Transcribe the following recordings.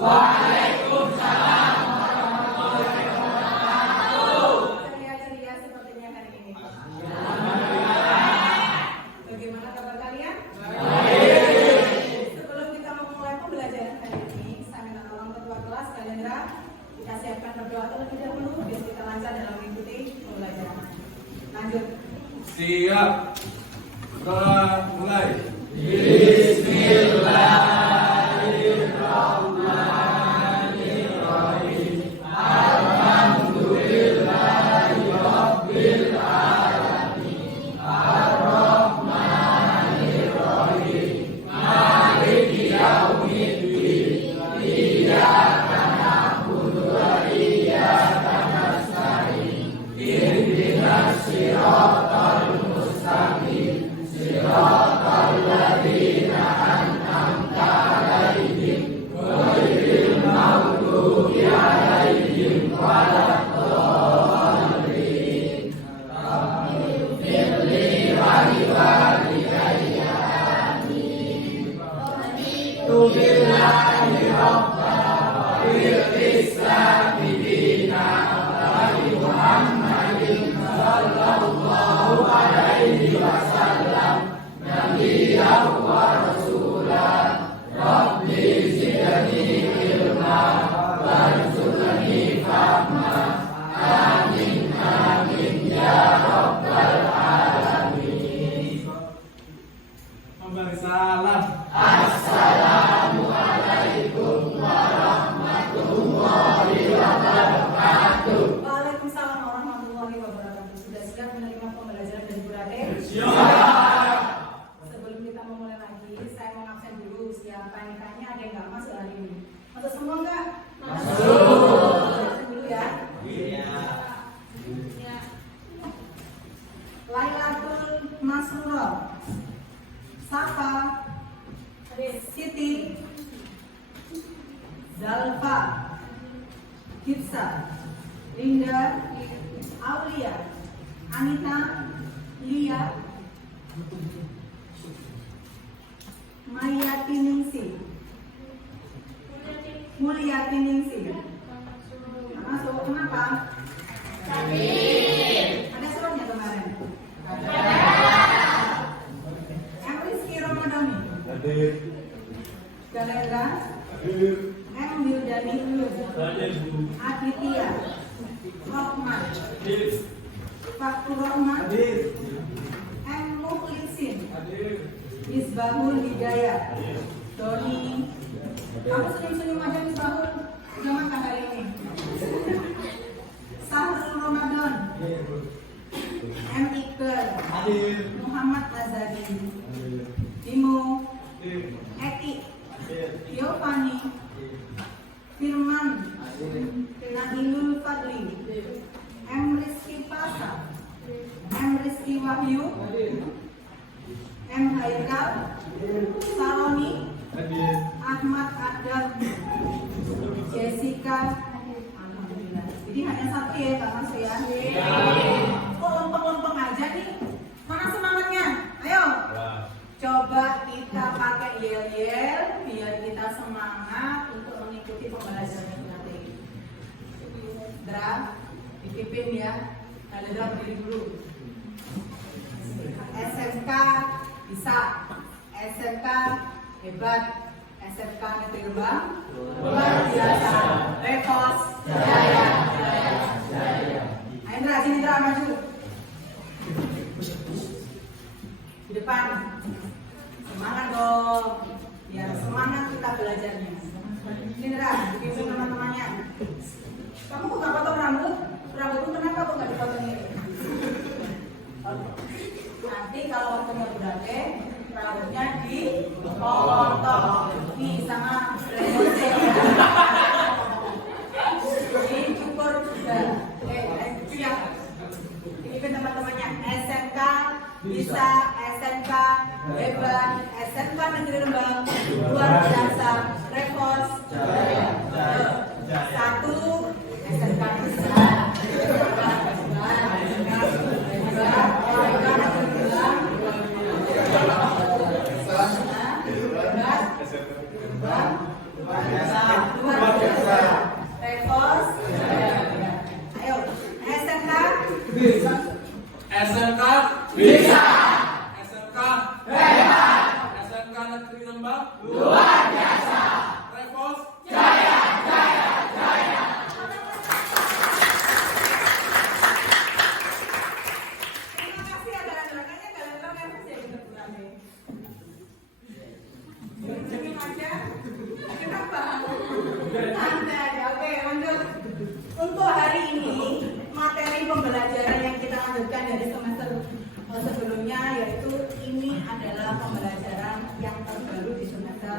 Waalaikumsalam. Ceria-ceria sepertinya hari ini. Bagaimana kabar kalian? Sebelum kita memulai pembelajaran hari ini, saya minta tolong ketua kelas Kalendra kita siapkan berdoa terlebih dahulu biar kita lancar dalam mengikuti pembelajaran. Lanjut. Siap. Doa mulai. Salam. Waalaikumsalam warahmatullahi wabarakatuh. Sudah siap menerima pembelajaran dari Bu Rate? Siap. Sebelum kita memulai lagi, saya mau absen dulu. Siapa yang tanya ada yang nggak masuk hari ini? Masuk semua nggak? Masuk. Absen dulu ya. Iya. Lailatul Masrurah, Safa, Siti, Zalfa, Hifsa, Linda, Aulia, Anita, Lia, Mayati Ningsi, Mulyati Ningsi. Masuk, kenapa? Ada suratnya kemarin? Yang Rizky Ramadhani, Hadir. Galera, Hadir. M. Wildani, Hadir. Aditya, Rohman, Hadir. Faktur Rohman, Hadir. M. Mukhlisin, Hadir. Misbahul Hidayat, Doni. Kamu senyum-senyum aja Misbahul, udah makan hari ini. Sahrul Ramadan, M. Iqbal, Hadir. Muhammad Azadi, Bimo, Hadir. Eki, Hadir. Giovanni, Firman, Nailul Fadli, M. Rizky Pasa, M. Rizky Wahyu, M. Haikal, Saroni, Hadir. Ahmad Adam, Jessica. Alhamdulillah. Jadi hanya satu ya Kak Mas ya. Kok lempeng-lempeng aja nih? Mana semangatnya? Ayo. Coba kita pakai yel-yel biar kita semangat untuk mengikuti pembelajaran nanti. Dra, dipimpin ya. Ada Dra berdiri dulu. SMK bisa, SMK hebat, SMK Negeri Rembang luar biasa, Repos jaya. Ayo Dra, sini Dra, maju di depan. Semangat dong, biar semangat kita belajarnya. Ini Dra, dipimpin teman-temannya. Kamu kok nggak potong rambut? Rambutmu kenapa kok nggak dipotong ini? Nanti kalau waktunya berarti rambutnya dipotong. Nih sama rembose. Dicukur juga. Siap. Dipimpin teman-temannya. SMK bisa, SMK hebat, SMK Negeri Rembang luar biasa, Repos jaya. Satu, SMK bisa, luar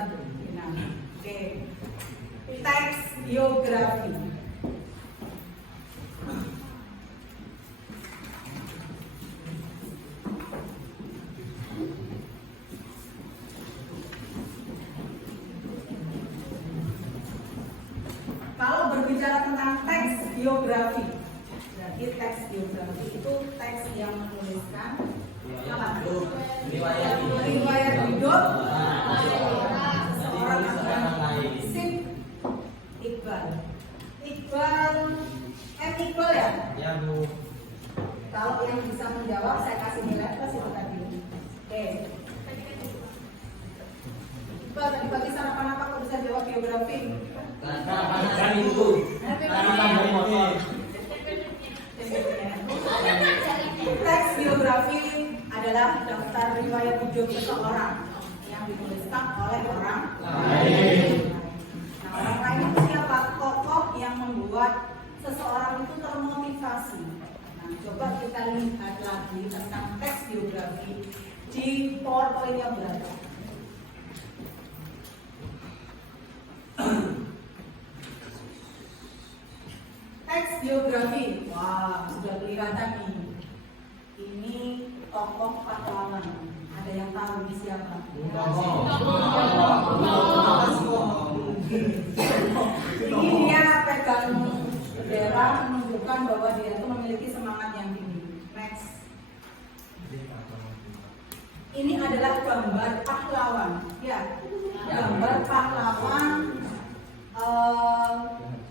Nah, oke. Teks biografi. Kalau berbicara tentang teks biografi, berarti teks biografi itu teks yang menuliskan riwayat hidup seorang lain. Sip. Iqbal. Iqbal, Iqbal ya? Ya Bu. Kalau yang bisa menjawab saya kasih nilai plus itu tadi. Oke. Iqbal tadi pagi sarapan apa kok bisa jawab biografi? Kan itu. Teks biografi adalah daftar riwayat hidup seseorang yang dituliskan oleh orang lain. Nah, orang lain itu siapa? Tokoh yang membuat seseorang itu termotivasi. Nah, coba kita lihat lagi tentang teks biografi di PowerPoint yang berada. Teks biografi, wah sudah kelihatan nih. Ini tokoh pahlawan. Ada yang tahu ini siapa? Ini dia pegang bendera menunjukkan bahwa dia itu memiliki semangat yang tinggi. Next. Ini adalah gambar pahlawan. Ya, gambar pahlawan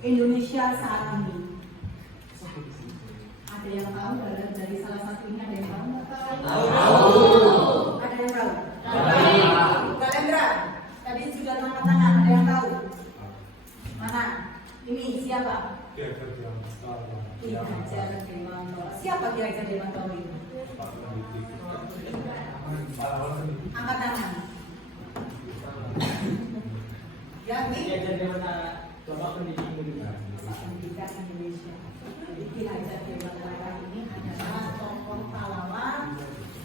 Indonesia saat ini. Ada yang tahu dari salah satu ini? Ada yang tahu? Ada yang tahu? Galendra. Tadi sudah angkat tangan. Ada yang tahu? Mana? Ini siapa? Ki Hajar Dewantoro. Siapa Ki Hajar Dewantoro ini? Angkat tangan. Ya, Ki Hajar Dewantoro. Coba pendidikan Indonesia. Ki Hajar Dewantoro ini adalah tokoh pahlawan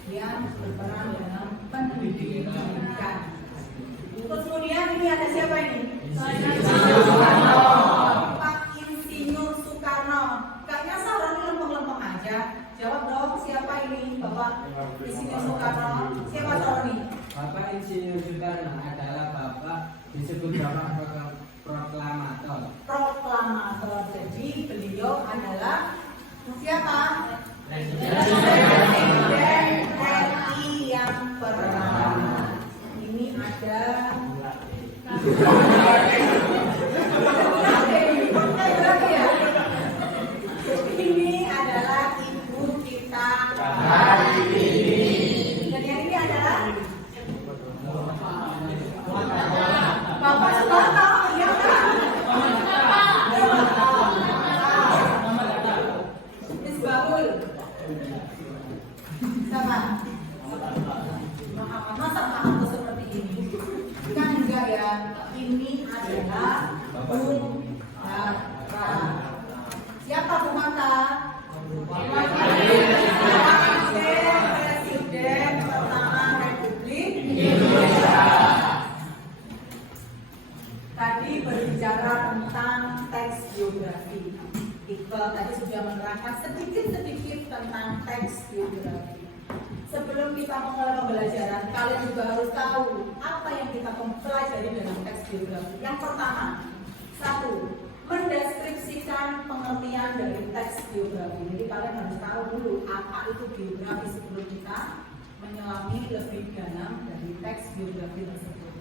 yang berperan dalam pendidikan. Terus kemudian ini ada siapa ini? Pak Insinyur Soekarno. Kayaknya saudara ini lempeng-lempeng aja. Jawab dong, siapa ini Bapak Insinyur Soekarno? Siapa saudara ini? Bapak Insinyur Soekarno adalah bapak disebut bapak proklamator. Proklamator. Jadi beliau adalah siapa? Presiden RI yang pertama. Ini ada ini adalah ibu kita hari ini. Dan yang ini adalah Bapak Soekarno, ya kan? Miss Babul. Sama. Masa paham tuh seperti ini? Kan enggak ya. Ini adalah Bung Hatta. Siapa Bung Hatta? Presiden pertama Republik Indonesia. Tadi berbicara tentang teks biografi. Iqbal tadi sudah menerangkan sedikit-sedikit tentang teks biografi. Sebelum kita memulai pembelajaran, kalian juga harus tahu apa yang kita pelajari dalam teks biografi. Yang pertama, satu, mendeskripsikan pengertian dari teks biografi. Jadi kalian harus tahu dulu apa itu biografi sebelum kita menyelami lebih dalam dari teks biografi tersebut.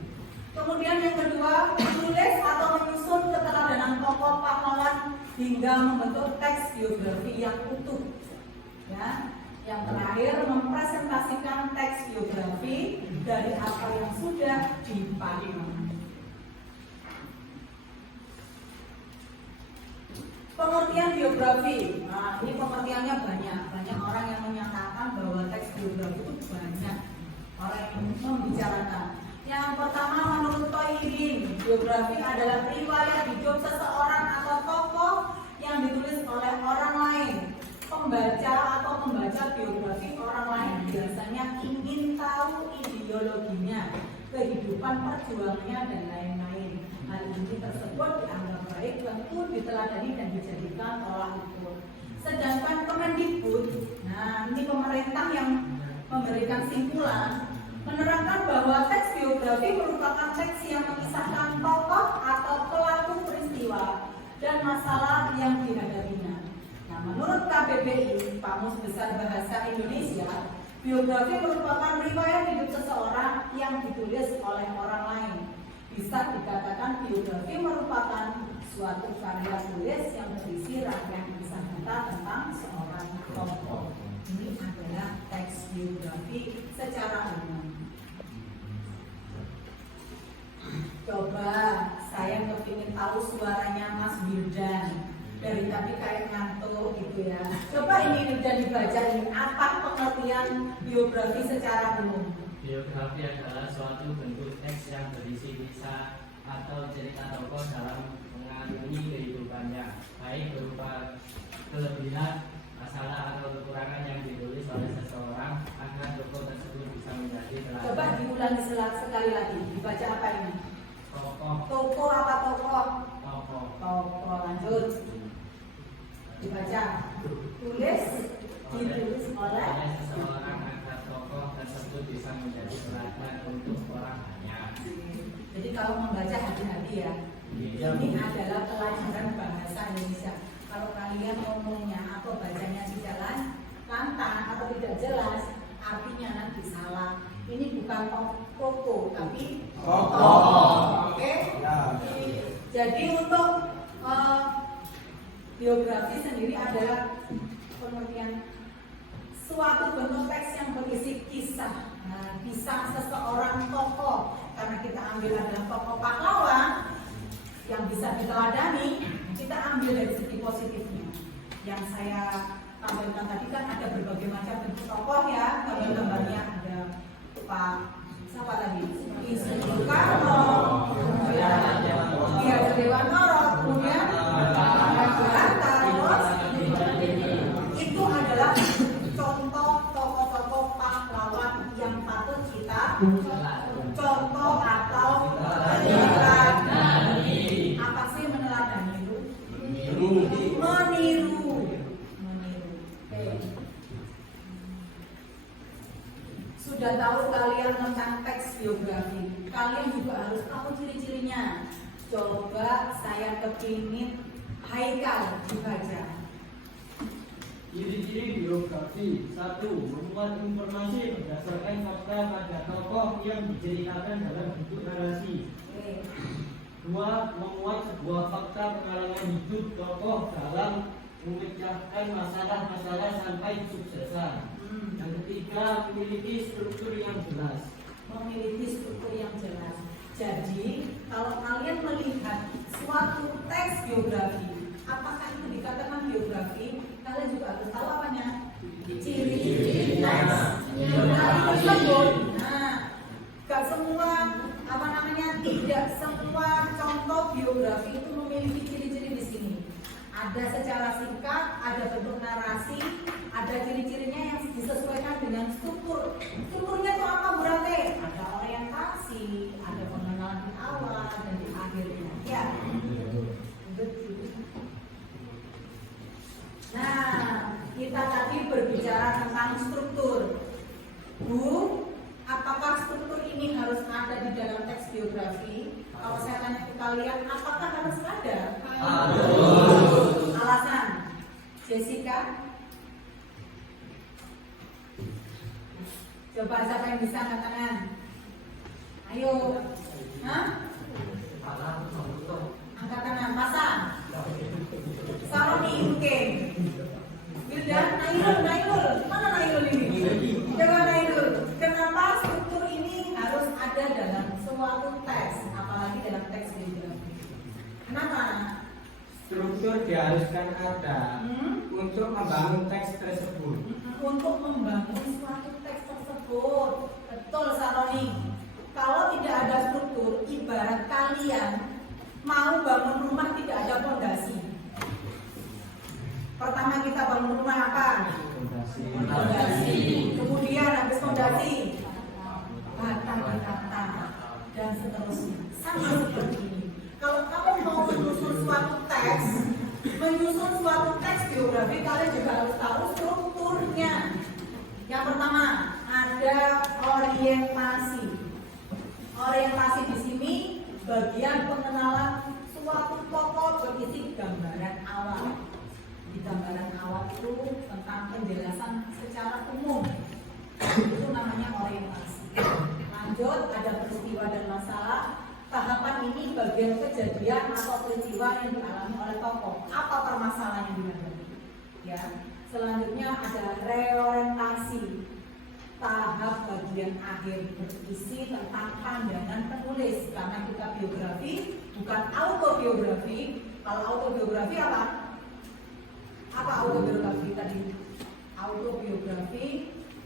Kemudian yang kedua, menulis atau menyusun keteladanan tokoh pahlawan hingga membentuk teks biografi yang utuh. Ya. Yang terakhir, mempresentasikan teks biografi dari apa yang sudah dipahami. Pengertian biografi. Nah, ini pengertiannya banyak. Banyak orang yang menyatakan bahwa teks biografi itu banyak orang yang membicarakan. Yang pertama, menurut Toirin, biografi adalah riwayat hidup seseorang atau tokoh yang ditulis oleh orang lain. Pembaca atau membaca biografi orang lain biasanya ingin tahu ideologinya, kehidupan perjuangannya dan lain-lain. Hal ini tersebut dianggap baik tentu diteladani dan dijadikan tolak ukur. Sedangkan Kemendikbud, nah ini pemerintah yang memberikan simpulan, menerangkan bahwa teks biografi merupakan teks yang mengisahkan tokoh atau pelaku peristiwa dan masalah yang dihadapinya. Nah, menurut KBBI, Kamus Besar Bahasa Indonesia, biografi merupakan riwayat hidup seseorang yang ditulis oleh orang lain. Bisa dikatakan biografi merupakan suatu karya tulis yang berisi rangkaian kisah nyata tentang seorang tokoh. Ini adalah teks biografi secara umum. Coba saya kepingin tahu suaranya Mas Wildan. Dari tadi kayak ngantuk gitu ya. Coba ini Wildan dibaca ini, apa pengertian biografi secara umum? Biografi adalah suatu bentuk teks yang berisi kisah atau cerita tokoh dalam mengarungi kehidupannya, baik berupa kelebihan, masalah atau kekurangan yang ditulis oleh seseorang agar tokoh tersebut bisa menjadi teladan. Coba diulangi sekali lagi. Dibaca apa ini? Tokoh. Tokoh apa tokoh? Tokoh. Tokoh. Lanjut. Dibaca. Tulis. Ditulis oleh seseorang agar tokoh tersebut bisa menjadi teladan untuk orang banyak. Jadi kalau membaca hati-hati ya. Ini adalah pelajaran bahasa Indonesia. Kalau kalian ngomongnya atau bacanya tidak lantang atau tidak jelas, artinya nanti salah. Ini bukan toko, tapi toko. Oke? Jadi untuk biografi sendiri adalah pengertian suatu bentuk teks yang berisi kisah. Nah, kisah seseorang tokoh. Karena kita ambil adalah tokoh pahlawan yang bisa diteladani, kita ambil dari segi positifnya. Yang saya tampilkan tadi kan ada berbagai macam bentuk tokoh ya, gambar-gambarnya ada Pak siapa tadi? Soekarno, kemudian Dewanoro, kemudian Soeharto, terus itu adalah contoh tokoh-tokoh pahlawan yang patut kita contoh atau meneladani. Apa sih meneladani itu? Meniru. Oke. Sudah tahu kalian tentang teks biografi. Kalian juga harus tahu ciri-cirinya. Coba saya kepingin Haikal dibaca. Ciri-ciri biografi. 1. Memuat informasi berdasarkan fakta pada tokoh yang diceritakan dalam bentuk narasi. 2. Memuat sebuah fakta pengalaman hidup tokoh dalam memecahkan masalah-masalah sampai kesuksesan. Yang ketiga, memiliki struktur yang jelas. Memiliki struktur yang jelas. Jadi, kalau kalian melihat suatu teks biografi, apakah itu dikatakan biografi? Kalian juga harus tahu apanya? Ciri-ciri teks biografi tersebut. Nah, gak semua tidak semua contoh biografi itu memiliki ciri-ciri di sini. Ada secara singkat, ada bentuk narasi, ada ciri-cirinya yang disesuaikan dengan struktur. Strukturnya itu apa berarti? Ada orientasi, ada pengenalan di awal dan di akhirnya. Ya. Nah, kita tadi berbicara tentang struktur. Bu, apakah struktur ini harus ada di dalam teks biografi? Kalau saya tanya ke kalian, apakah harus ada? Harus. Alasan? Jessica? Coba siapa yang bisa angkat tangan? Ayo. Hah? Angkat tangan, pasang. Saroni, oke. Wildan, Nailul. Mana Nailul ini? Coba Nailul. Kenapa struktur ini harus ada dalam suatu teks, apalagi dalam teks biografi? Kenapa? Struktur diharuskan ada untuk membangun teks tersebut. Untuk membangun suatu teks tersebut. Betul, Saroni. Kalau tidak ada struktur, ibarat kalian mau bangun rumah tidak ada fondasi. Pertama kita bangun rumah apa? Fondasi. Kemudian habis fondasi bata. dan seterusnya. Sama seperti ini. Kalau kamu mau menyusun suatu teks biografi, kalian juga harus tahu strukturnya. Yang pertama, ada orientasi. Orientasi di sini bagian pengenalan suatu tokoh berisi gambaran awal. Di gambaran awal itu tentang penjelasan secara umum. Itu namanya orientasi. Lanjut, ada peristiwa dan masalah. Tahapan ini bagian kejadian atau peristiwa yang dialami oleh tokoh. Apa permasalahan yang dihadapi? Ya. Selanjutnya ada reorientasi. Tahap bagian akhir berisi tentang pandangan penulis. Karena kita biografi, bukan autobiografi. Kalau autobiografi apa? Apa autobiografi tadi? Autobiografi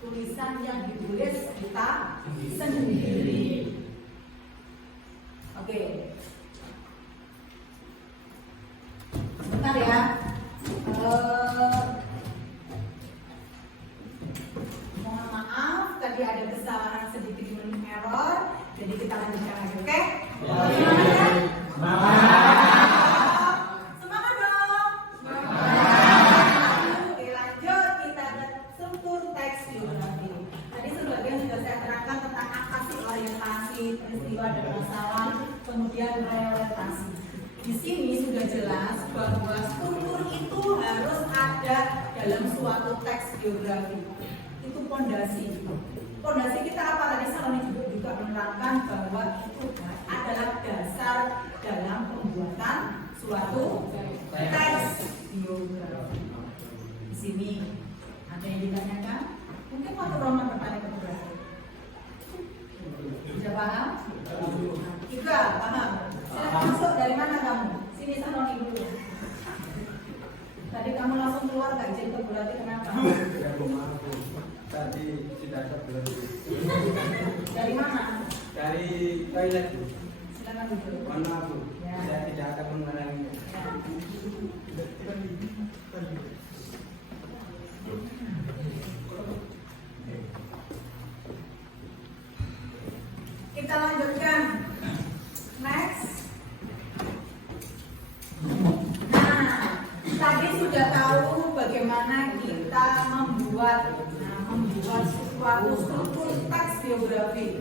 tulisan yang ditulis kita sendiri. Oke. Sebentar ya. Mohon maaf, tadi ada kesalahan sedikit human error. Jadi kita lanjutkan lagi, oke? Semangat dong. Oke, lanjut kita ke struktur teks biografi. Tadi sebagian sudah saya terangkan tentang apa sih orientasi, peristiwa dan masalah, kemudian reorientasi. Di sini sudah jelas bahwa struktur itu harus ada dalam suatu teks biografi. Itu pondasi. Pondasi kita apa tadi Saloni juga menerangkan bahwa itu adalah dasar dalam pembuatan suatu teks biografi. Di sini ada yang ditanyakan? Mungkin Pak Roman bertanya ke Bunda. Sudah paham? Juga paham. Silahkan masuk. Dari mana kamu? Sini Saloni dulu. Tadi kamu langsung keluar gak izin ke Bunda, kenapa? Dari rumahku. Tadi tidak sebelum. Dari mana? Dari toilet. Silakan duduk. Mohon maaf, Bu. Ya. Saya tidak akan mengulanginya. Ya. Kita lanjutkan. Next. Nah, tadi sudah tahu bagaimana kita membuat suatu struktur teks biografi.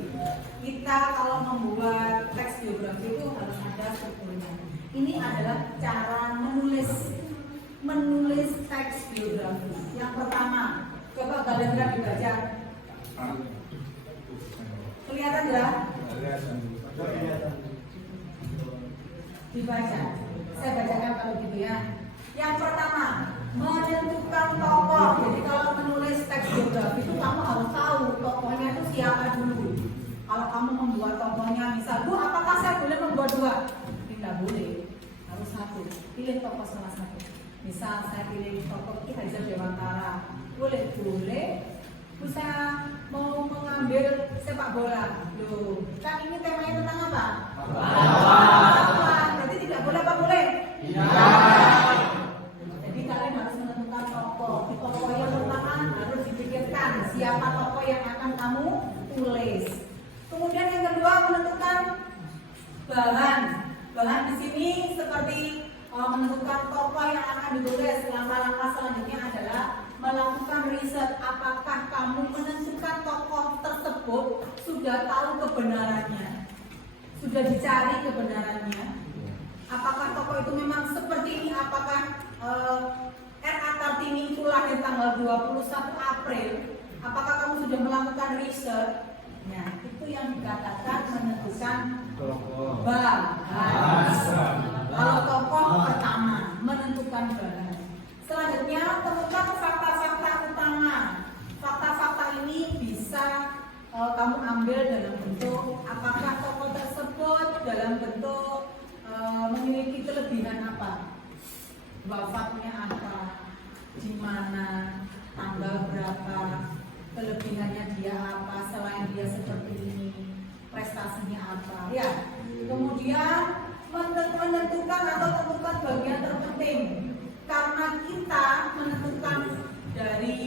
Kita kalau membuat teks biografi itu harus ada strukturnya. Ini adalah cara menulis teks biografi. Yang pertama, coba kalian dibaca. Kelihatan ya? Dibaca. Saya bacakan kalau gitu ya. Yang pertama, menentukan tokoh. Jadi kalau menulis teks biografi itu kamu harus tahu tokohnya itu siapa dulu. Kalau kamu membuat tokohnya, misal, Bu, apakah saya boleh membuat dua? Tidak boleh, harus satu. Pilih tokoh salah satu. Misal saya pilih tokoh Ki Hajar Dewantara. Boleh. Bu, saya mau mengambil sepak bola. Loh, kan ini temanya tentang apa? Berarti tidak boleh apa boleh? Jadi kalian harus menentukan tokoh. Tokoh yang pertama harus dipikirkan siapa tokoh yang akan kamu tulis. Kemudian yang kedua menentukan bahan. Bahan di sini seperti menentukan tokoh yang akan ditulis. Langkah-langkah selanjutnya adalah melakukan riset. Apakah kamu menentukan tokoh tersebut sudah tahu kebenarannya, sudah dicari kebenarannya? Apakah tokoh itu memang seperti ini? Apakah R.A. Kartini itu lahir tanggal 21 April? Apakah kamu sudah melakukan riset? Nah, itu yang dikatakan menentukan bahan. Kalau tokoh pertama menentukan bahan. Selanjutnya temukan fakta-fakta utama. Fakta-fakta ini bisa kamu ambil dalam bentuk apakah tokoh tersebut dalam bentuk memiliki kelebihan apa, wafatnya apa, di mana, tanggal berapa, kelebihannya dia apa, selain dia seperti ini, prestasinya apa, ya. Kemudian menentukan atau tentukan bagian terpenting. Karena kita menentukan dari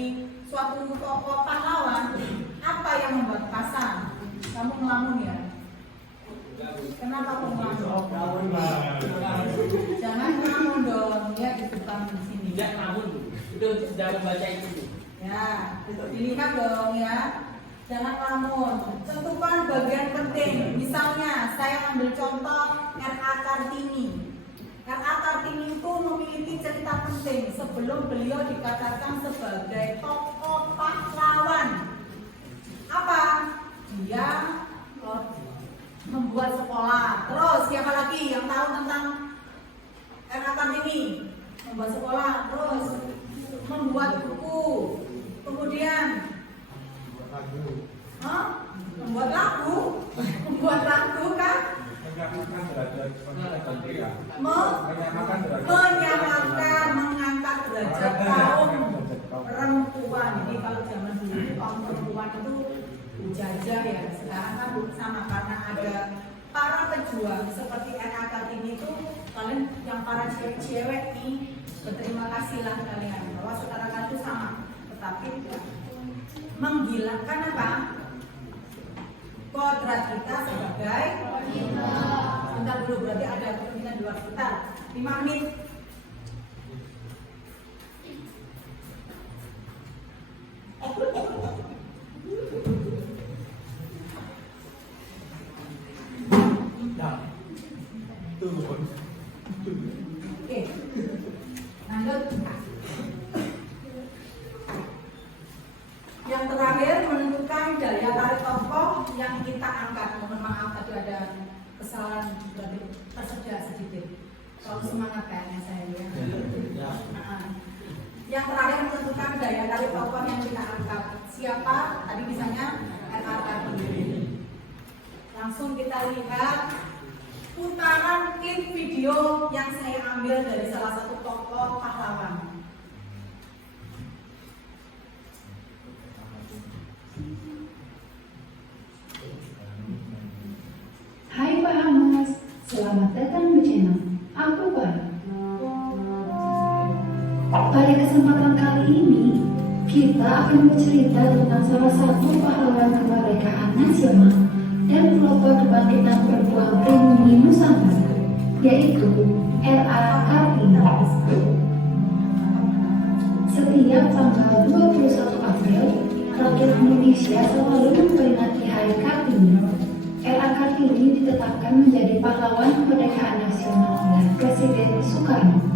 suatu tokoh pahlawan, apa yang membuat pasang? Kamu ngelamun ya? Kenapa kok ngelamun? Jangan ngelamun dong, ya ikutan di sini. Tidak namun itu sudah membaca itu. Ya, dilihat dong ya. Jangan ngelamun. Tentukan bagian penting. Misalnya, saya ambil contoh R.A. Kartini. R.A. Kartini itu memiliki cerita penting sebelum beliau dikatakan sebagai tokoh pahlawan. Apa? Dia membuat sekolah. Terus siapa lagi yang tahu tentang R.A. Kartini? Membuat sekolah, terus membuat buku, kemudian membuat lagu kan? Menyamakan, mengangkat derajat kaum perempuan. Jadi kalau zaman dulu kaum perempuan itu dijajah ya, sekarang kan sama karena ada para pejuang seperti R.A. Kartini itu. Kalian yang para cewek-cewek nih, berterima kasihlah kalian bahwa sekarang itu sama, tetapi menghilangkan apa? Kodrat kita sebagai bentar dulu, berarti ada kepentingan di luar kita. 5 menit. Oke, lanjut. Yang terakhir menentukan daya tarik tokoh yang kita angkat. Mohon maaf tadi ada kesalahan, berarti tersedia sedikit. Kalau semangat kayaknya saya ya. Yang terakhir menentukan daya tarik tokoh yang kita angkat. Siapa? Tadi misalnya R.A. Kartini. Langsung kita lihat putaran klip video yang saya ambil dari salah satu tokoh pahlawan. Hai Pak Hamas, selamat datang di channel Aku Pak. Pada kesempatan kali ini, kita akan bercerita tentang salah satu pahlawan kemerdekaan nasional dan pelopor kebangkitan perempuan pribumi Nusantara, yaitu R.A. Kartini. Setiap tanggal 21 April, rakyat Indonesia selalu memperingati Hari Kartini. R.A. Kartini ditetapkan menjadi pahlawan kemerdekaan nasional oleh Presiden Soekarno.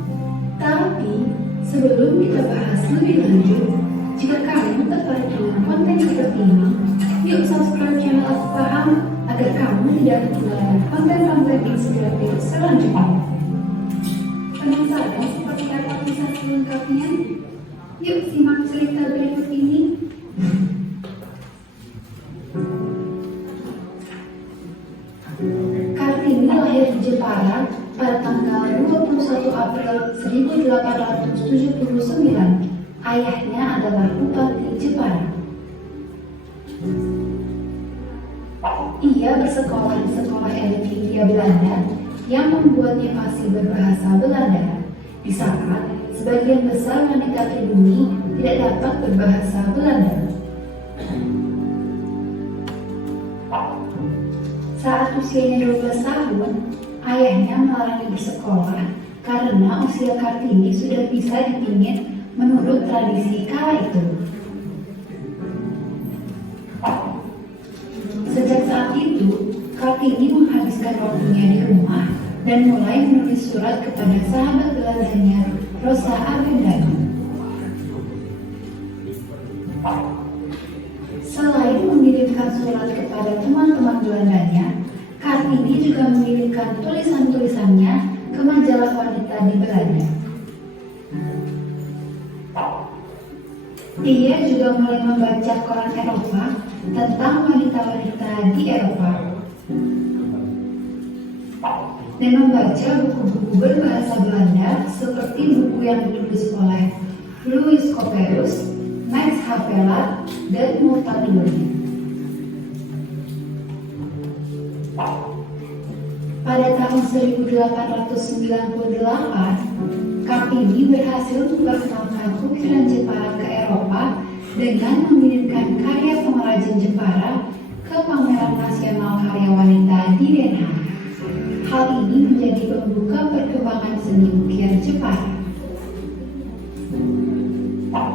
Tapi, sebelum kita bahas lebih lanjut, jika kamu tertarik dengan konten seperti ini, yuk subscribe channel Aku Paham agar kamu tidak ketinggalan konten-konten inspiratif selanjutnya. Penasaran seperti apa kisah selengkapnya? Yuk simak cerita berikut ini. Kartini lahir di Jepara pada tanggal 21 April 1879. Ayahnya adalah Bupati Jepara. Ia bersekolah di sekolah elit Hindia Belanda yang membuatnya fasih berbahasa Belanda. Di saat sebagian besar wanita pribumi tidak dapat berbahasa Belanda. Saat usianya 12 tahun, ayahnya melarangnya bersekolah karena usia Kartini sudah bisa dipingit menurut tradisi kala itu. Sejak saat itu, Kartini menghabiskan waktunya di rumah dan mulai menulis surat kepada sahabat Belandanya, Rosa Avendaño. Selain mengirimkan surat kepada teman-teman Belandanya, Kartini juga mengirimkan tulisan-tulisannya ke majalah wanita di Belanda. Ia juga mulai membaca koran Eropa tentang wanita-wanita di Eropa dan membaca buku-buku berbahasa Belanda seperti buku yang ditulis oleh Louis Couperus, Max Havelaar, dan Multatuli. Pada tahun 1898, Kartini berhasil memperkenalkan ukiran Jepara ke Eropa dengan mengirimkan karya pengrajin Jepara ke pameran nasional karya wanita di Den Haag. Hal ini menjadi pembuka perkembangan seni ukiran Jepara.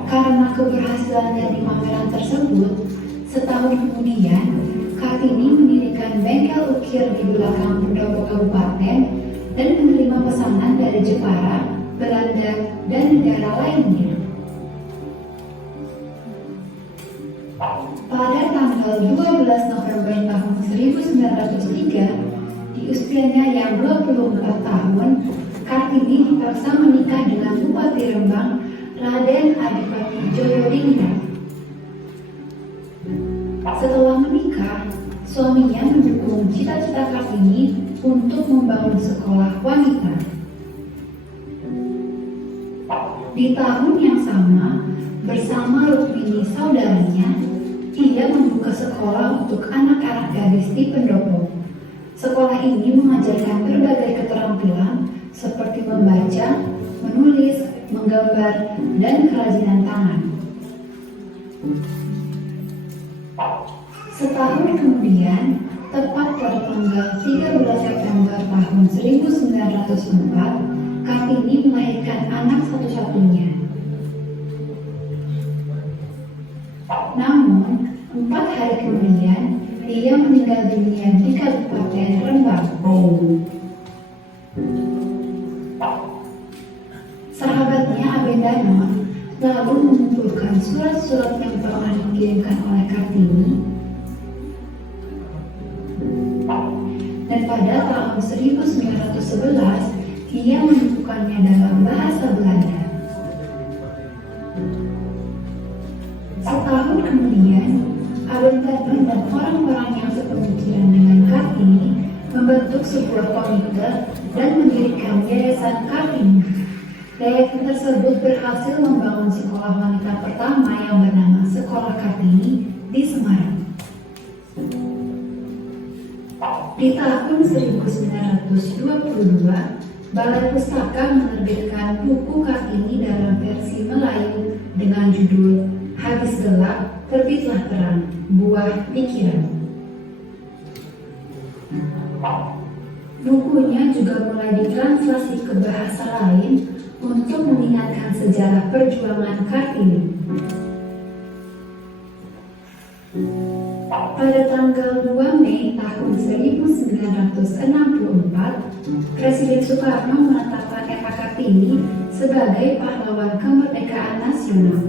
Karena keberhasilannya di pameran tersebut, setahun kemudian Kartini mendirikan bengkel ukir di belakang pendopo kabupaten dan menerima pesanan dari Jepara, Belanda, dan negara lainnya. Pada tanggal 12 November tahun 1903, di usianya yang 24 tahun, Kartini dipaksa menikah dengan Bupati Rembang, Raden Adipati Djoyodiningrat. Setelah menikah, suaminya mendukung cita-cita Kartini untuk membangun sekolah wanita. Di tahun yang sama, bersama Rukmini saudaranya, ia membuka sekolah untuk anak-anak gadis di pendopo. Sekolah ini mengajarkan berbagai keterampilan seperti membaca, menulis, menggambar, dan kerajinan tangan. Setahun kemudian, tepat pada tanggal 13 September tahun 1904, Kartini melahirkan anak satu-satunya. Namun, 4 hari kemudian, ia meninggal dunia di Kabupaten Rembang. Sahabatnya Abendanon lalu mengumpulkan surat-surat yang pernah dikirimkan oleh Kartini, dan pada tahun 1911 ia menemukannya dalam bahasa Belanda. Setahun kemudian, Abendanon dan orang-orang yang sepemikiran dengan Kartini membentuk sebuah komite dan mendirikan Yayasan Kartini. Yayasan tersebut berhasil membangun sekolah wanita pertama yang bernama Sekolah Kartini di Semarang. Di tahun 1922, Balai Pustaka menerbitkan buku Kartini dalam versi Melayu dengan judul Habis Gelap, Terbitlah Terang, Buah Pikiran. Bukunya juga mulai ditranslasi ke bahasa lain untuk mengingatkan sejarah perjuangan Kartini. Pada tanggal 2 Mei tahun 1964, Presiden Soekarno menetapkan Eka Kartini sebagai pahlawan kemerdekaan nasional,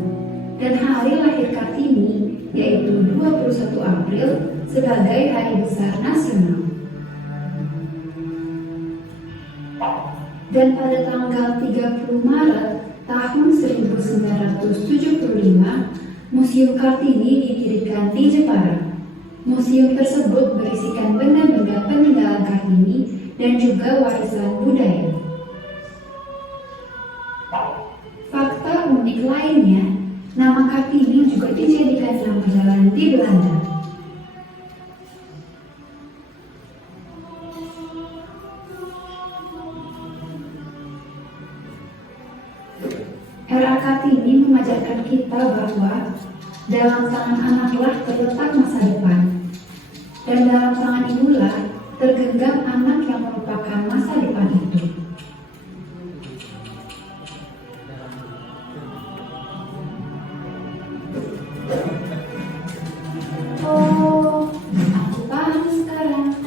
dan hari lahir Kartini yaitu 21 April sebagai Hari Besar Nasional. Dan pada tanggal 30 Maret tahun 1975, Museum Kartini didirikan di Jepara. Museum tersebut berisikan benda-benda peninggalan Kartini dan juga warisan budaya. Fakta unik lainnya, nama Kartini juga dijadikan nama jalan di Belanda. Era Kartini mengajarkan kita bahwa dalam tangan anaklah terletak masa depan, dan dalam tangan ibulah tergenggam anak yang merupakan masa depan itu. Oh, aku paham sekarang.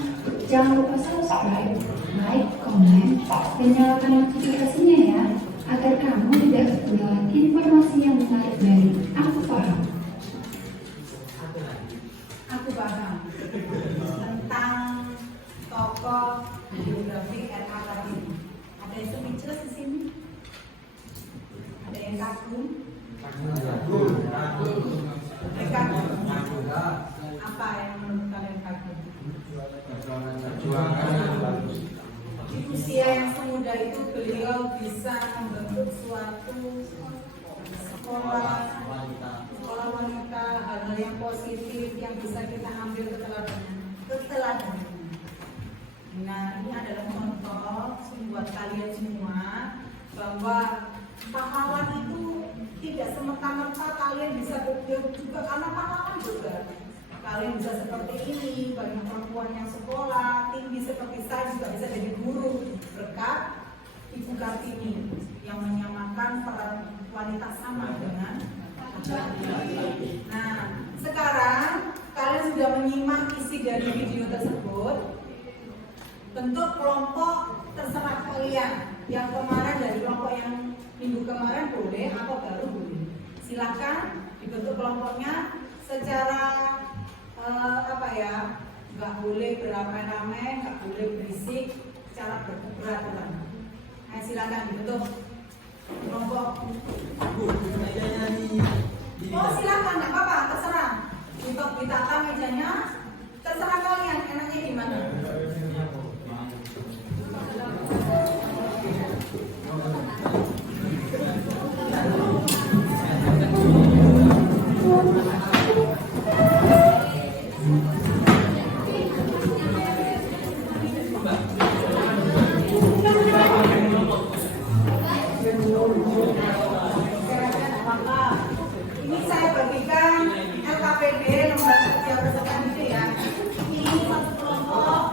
Jangan lupa subscribe, like, komen, dan nyalakan notifikasinya ya, agar kamu tidak ketinggalan informasi yang menarik dari Aku Paham. Aku paham tentang tokoh biografi R.A. Kartini. Ada yang speechless di sini? Ada yang kagum? Apa yang menurut kalian kagum? Di usia yang semuda itu beliau bisa membentuk suatu sekolah wanita, hal-hal yang positif yang bisa kita ambil keteladanan. Nah, ini adalah contoh buat kalian semua bahwa pahlawan itu tidak semerta-merta kalian bisa juga, karena pahlawan juga kalian bisa seperti ini. Banyak perempuan yang sekolah tinggi seperti saya juga bisa jadi kelompok terserah kalian. Yang kemarin dari kelompok yang minggu kemarin boleh atau baru boleh. Silakan dibentuk kelompoknya secara nggak boleh beramai-ramai, nggak boleh berisik, secara beraturan. Nah, silakan dibentuk kelompok. Oh silakan, nggak apa-apa, terserah. Untuk ditata mejanya, terserah kalian enaknya gimana. Ini saya bagikan LKPD lembaga kerja peserta didik ya. Ini satu kelompok,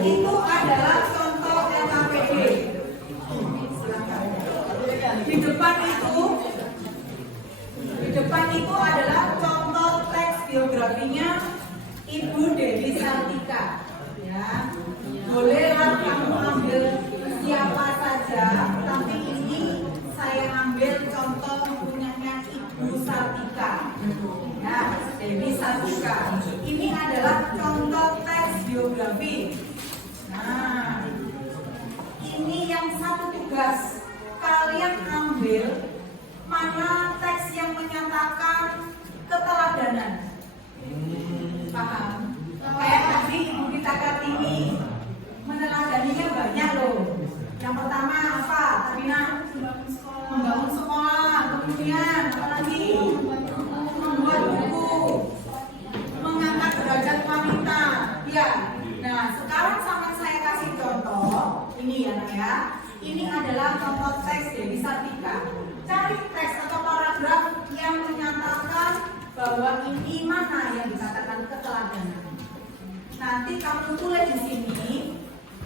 itu adalah contoh LKPD. Di depan itu adalah contoh teks biografinya Ibu Dewi Sartika. Ya, bolehlah kamu ambil siapa saja, tapi ini saya ambil contoh punyanya Ibu Sartika. Ya, Dewi Sartika. Ini adalah contoh teks biografi. Nah, ini yang satu tugas kalian ambil mana teks yang menyatakan keteladanan. Paham? Kayak tadi Ibu Gita Kartini meneladaninya banyak loh. Yang pertama apa? Tabina membangun sekolah, kemudian apa lagi? Membuat buku, mengangkat derajat wanita. Ya. Nah, sekarang sama saya kasih contoh. Ini ya, Nak ya. Ini adalah contoh teks Dewi Sartika. Cari teks atau paragraf yang menyatakan bahwa ini mana yang dikatakan keteladanan. Nanti kamu tulis di sini,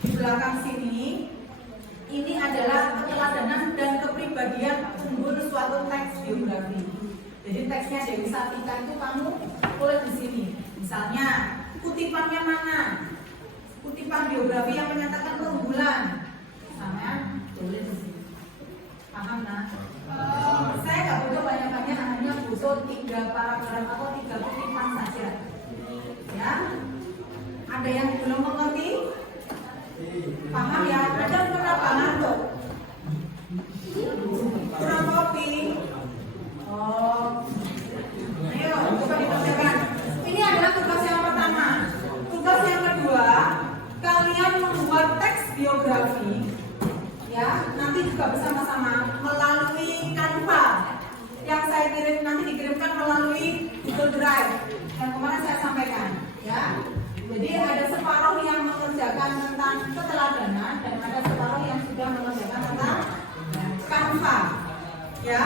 di belakang sini. Ini adalah keteladanan dan kepribadian unggul suatu teks biografi. Jadi teksnya Dewi Sartika itu kamu tulis di sini. Misalnya, kutipannya mana? Kutipan biografi yang menyatakan keunggulan. Misalnya, tulis di sini. Paham, Nak? Saya nggak butuh banyak-banyak, hanya butuh 3 paragraf atau 3 kutipan saja. Ya? Ada yang belum mengerti? Paham ya? Ada berapa ngantuk? Kurang kopi? Oh, ayo coba dikerjakan. Ini adalah tugas yang pertama. Tugas yang kedua, kalian membuat teks biografi. Ya, nanti juga bersama-sama melalui Canva yang saya kirim, nanti dikirimkan melalui Google Drive yang kemarin saya sampaikan. Ya, jadi ada separuh yang mengerjakan tentang keteladanan dan ada separuh yang sudah mengerjakan tentang Canva. Ya,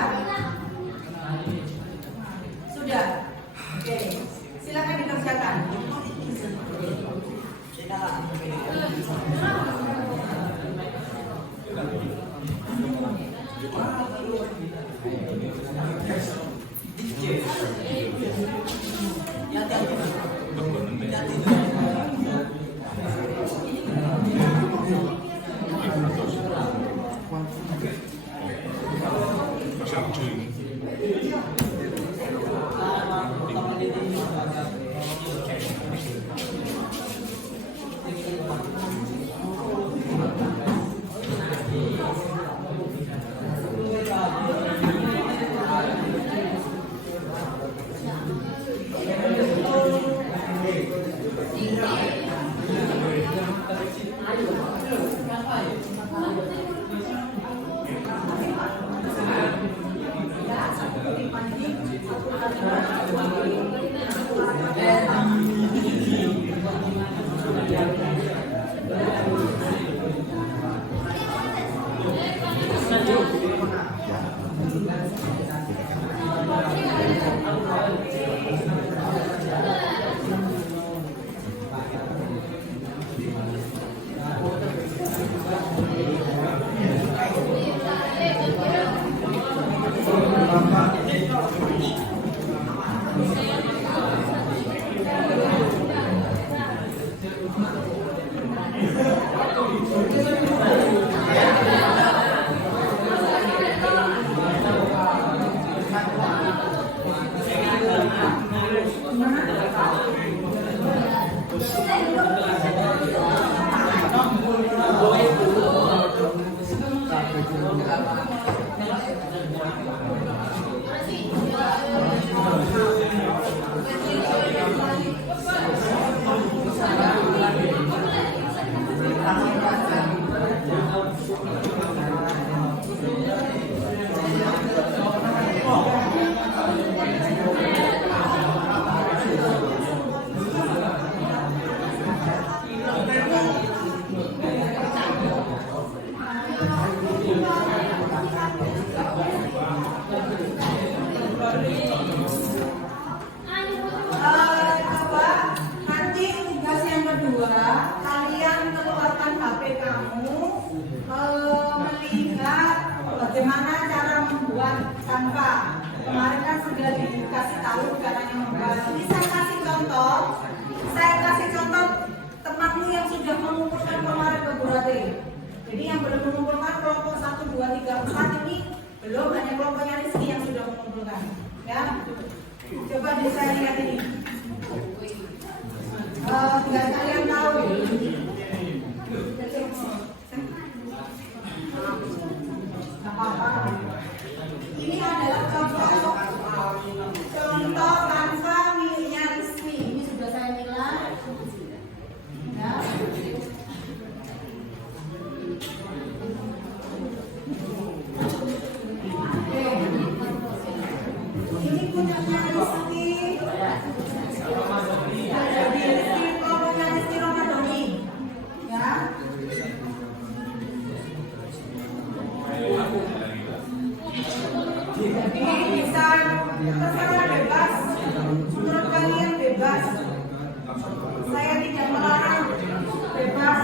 sudah. Oke, silakan dikerjakan. bagaimana cara membuat Canva. Kemarin kan sudah dikasih tahu caranya membuat. Ini saya kasih contoh. Saya kasih contoh temanmu yang sudah mengumpulkan kemarin ke Burate. Jadi yang belum mengumpulkan kelompok 1, 2, 3, 4 ini belum, hanya kelompoknya Rizky yang sudah mengumpulkan. Ya, coba deh saya lihat ini. Biar kalian tahu. Ini adalah contoh Canva miliknya Rizky. Ini sudah saya nilai. Ya. Ini punyanya Rizky. Jadi Rizky kelompoknya Rizky Romadoni. Ya. Jadi bisa terserah bebas. Menurut kalian bebas. Saya tidak melarang, bebas.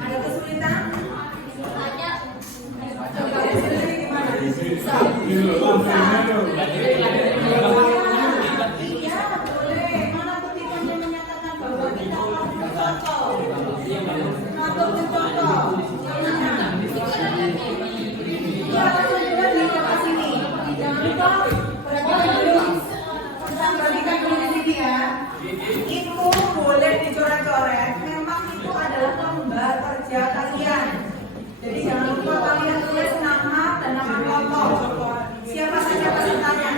Ada kesulitan? Coba sendiri gimana? Bisa. Iya, boleh. Mana petikannya menyatakan bahwa kita melakukan contoh. Melakukan contoh. Iya, juga di depan sini. Jangan lupa perhatikan dulu. Perhatikan dulu di sini ya. Itu boleh dicoret-coret. Memang itu adalah lembar kerja kalian. Jadi jangan lupa kalian tulis nama dan nama kelompok. Siapa saja pesertanya?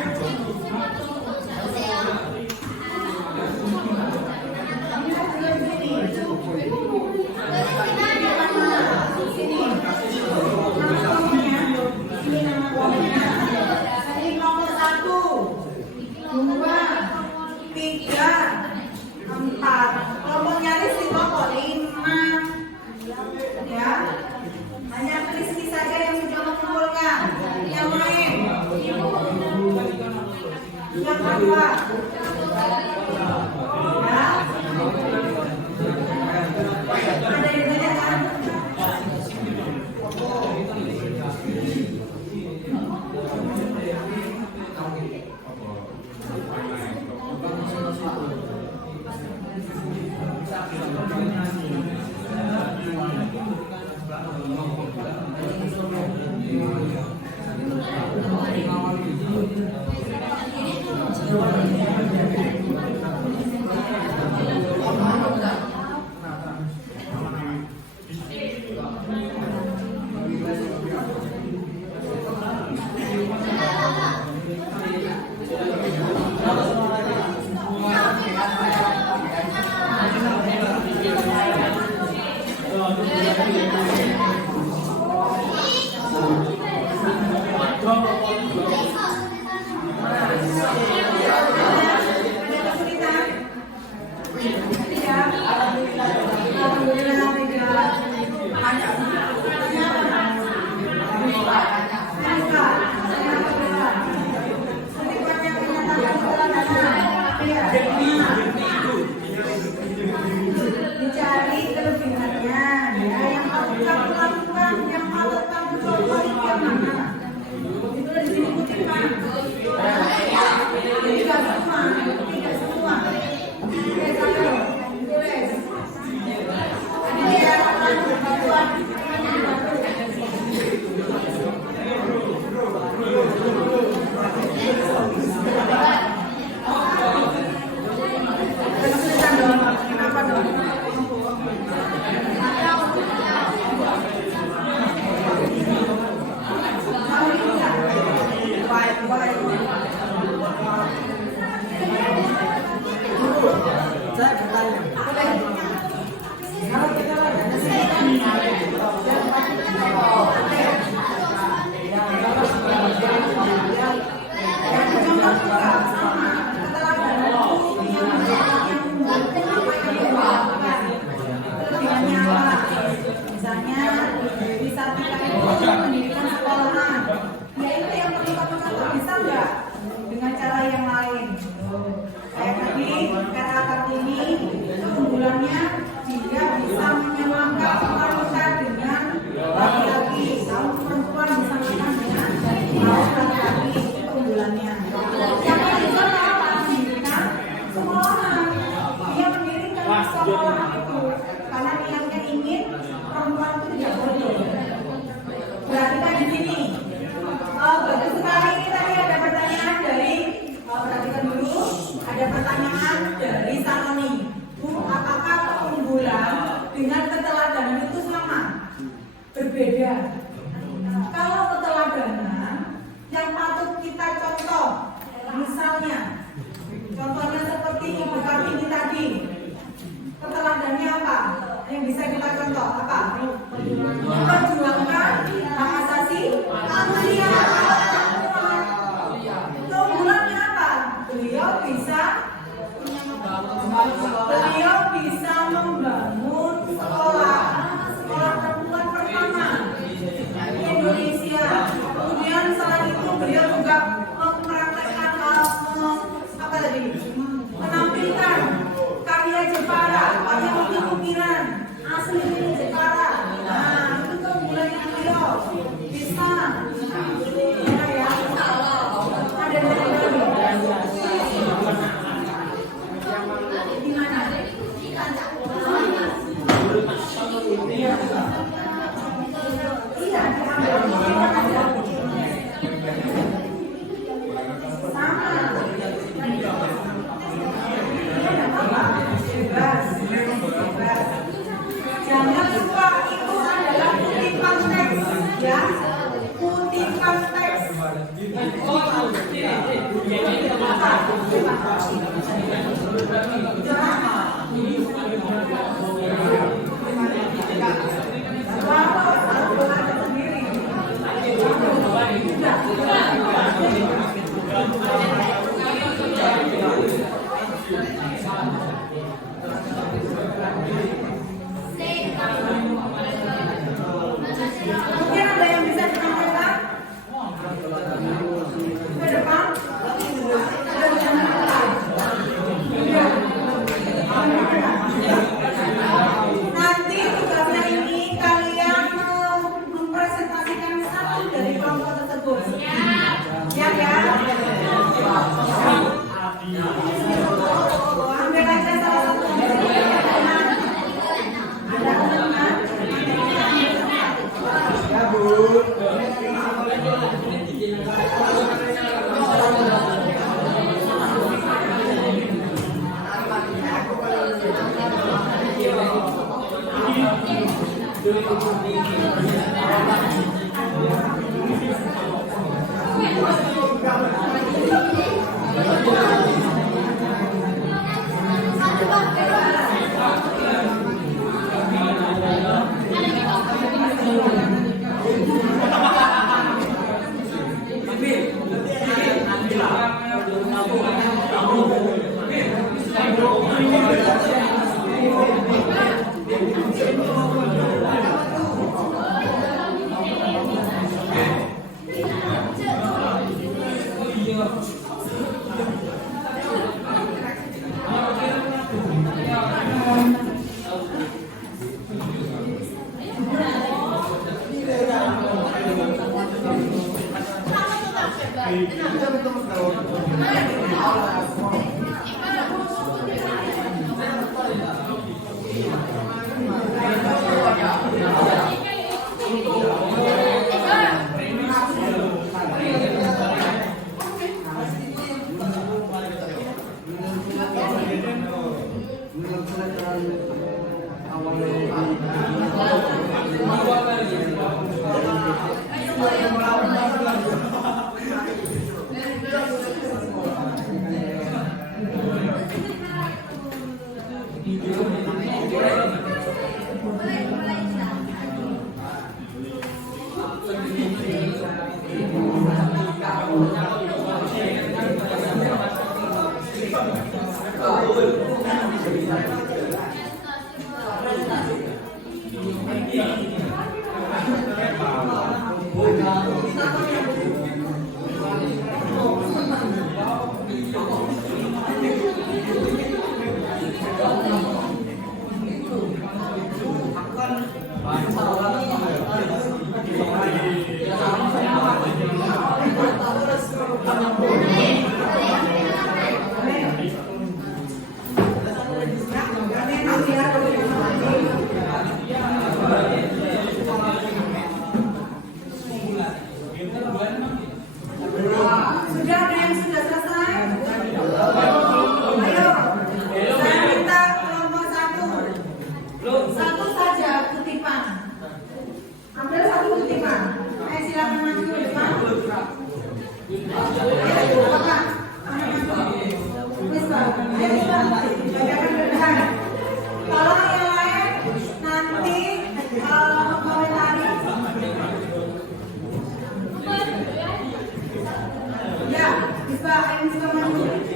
Yang kedua, ya, ada yang banyak kan? Dicari kelebihannya, ya, yang harus kamu lakukan, yang harus kamu coba itu yang mana? Itu di sini kutipkan. Tidak semua, tidak semua. Tulis satu, tulis. Ada yang lakukan bantuan. bisa kita contoh apa? Memperjuangkan hak asasi manusia. Keunggulannya apa? Beliau bisa membangun sekolah perempuan pertama di Indonesia. Kemudian selain itu beliau juga mempraktekkan apa tadi? Menampilkan karya Jepara, karya ukiran asli Jepara. Nah, itu keunggulannya beliau bisa ya, ada jangan lupa itu adalah kutipan teks ya, kutipan teks. Mungkin ada yang bisa ditampilkan ke depan. Nanti tugasnya ini kalian mempresentasikan satu dari kelompok tersebut. Ya kan? Ambil aja salah satu. Ada teman. Ya Bu.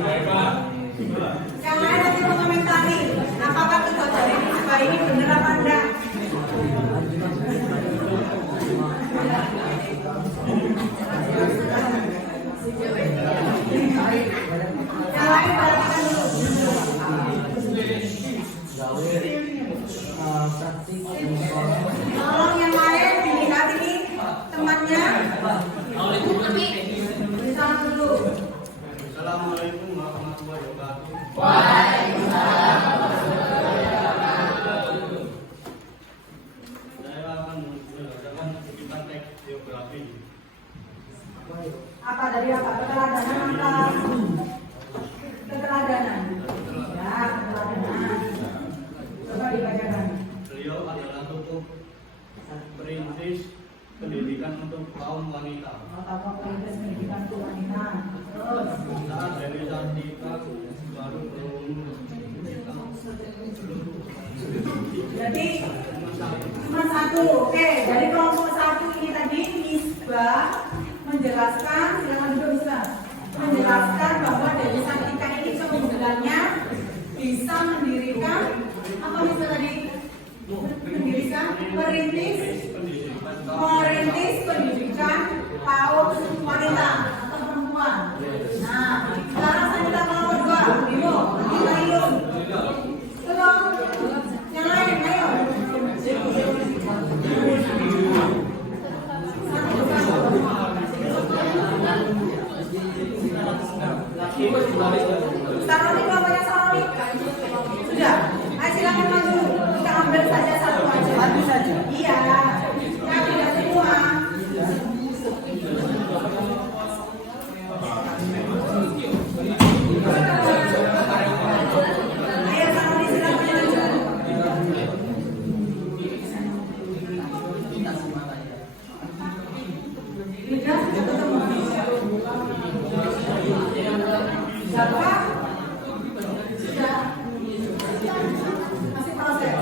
Yang lain nanti mengomentari apakah kegabaran ini supaya ini benar apa enggak. Yang lain perhatikan dulu. Tolong yang lain dilihat ini temannya. Salam dulu. Assalamualaikum warahmatullahi wabarakatuh. Saya akan menjelaskan tentang teks geografi. Apa dari apa? Keteladanan apa? Keteladanan. Ya, keteladanan. Coba dibacakan. Beliau adalah tokoh perintis pendidikan untuk kaum wanita. Tokoh perintis pendidikan untuk wanita. Terus. Saat Dewi Sartika baru Jadi cuma satu. Oke, dari kelompok satu ini tadi Misbah menjelaskan, silakan duduk bisa. Menjelaskan bahwa Dewi Sartika ini sebenarnya bisa mendirikan apa Misbah tadi? Mendirikan merintis pendidikan kaum wanita atau perempuan. Nah, sekarang saya minta kelompok dua, Bimo, kita Iyun. Tolong, yang lain, ayo. Saroni kelompoknya Saroni. Sudah, ayo silakan maju. Kita ambil saja satu aja. Satu saja. Iya. Nah, tidak semua. Ayo Saroni silakan maju. Sudah, sudah ketemu. Siapa? Sudah. Masih proses.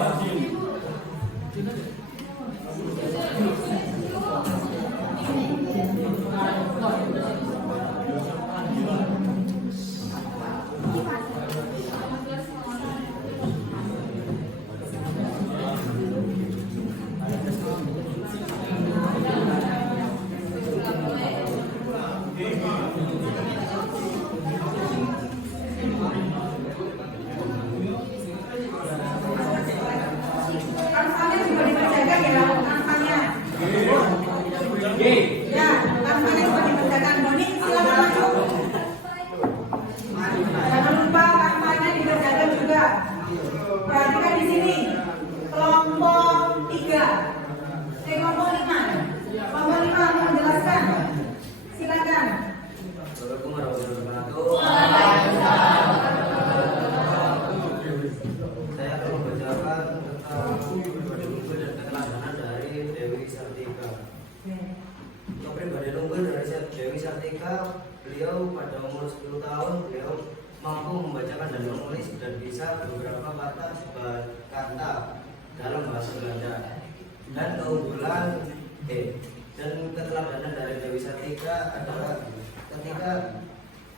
Kampanye juga dikerjakan ya, kampanye. Ya, kampanye juga dikerjakan. Doni, silakan masuk. Jangan lupa kampanye dikerjakan juga. Perhatikan di sini. Kelompok 3. Kelompok 5. Kelompok 5 mau menjelaskan. Silakan. Assalamualaikum warahmatullahi wabarakatuh. Saya akan membacakan tentang pribadi unggul dan keteladanan dari Dewi Sartika. Untuk pribadi unggul dari Dewi Sartika, beliau pada umur 10 tahun beliau mampu membacakan dan menulis dan bisa beberapa kata dalam bahasa Belanda. Dan keunggulan dan keteladanan dari Dewi Sartika adalah ketika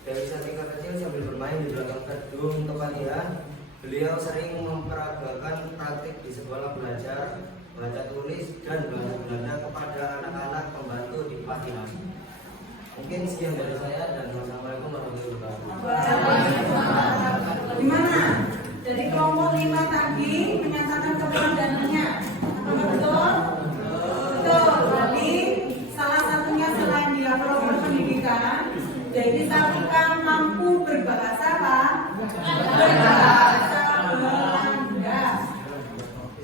Dewi Sartika kecil sambil bermain di belakang gedung kepatihan, beliau sering memperagakan praktik di sekolah belajar baca tulis dan bahasa Belanda kepada anak-anak pembantu di Patihan. Mungkin sekian dari saya dan wassalamualaikum warahmatullahi wabarakatuh. Gimana? Jadi kelompok 5 tadi menyatakan keteladanannya. Apakah betul? Betul. Jadi salah satunya selain dia program pendidikan, jadi Sartika mampu berbahasa apa? Berbahasa Belanda.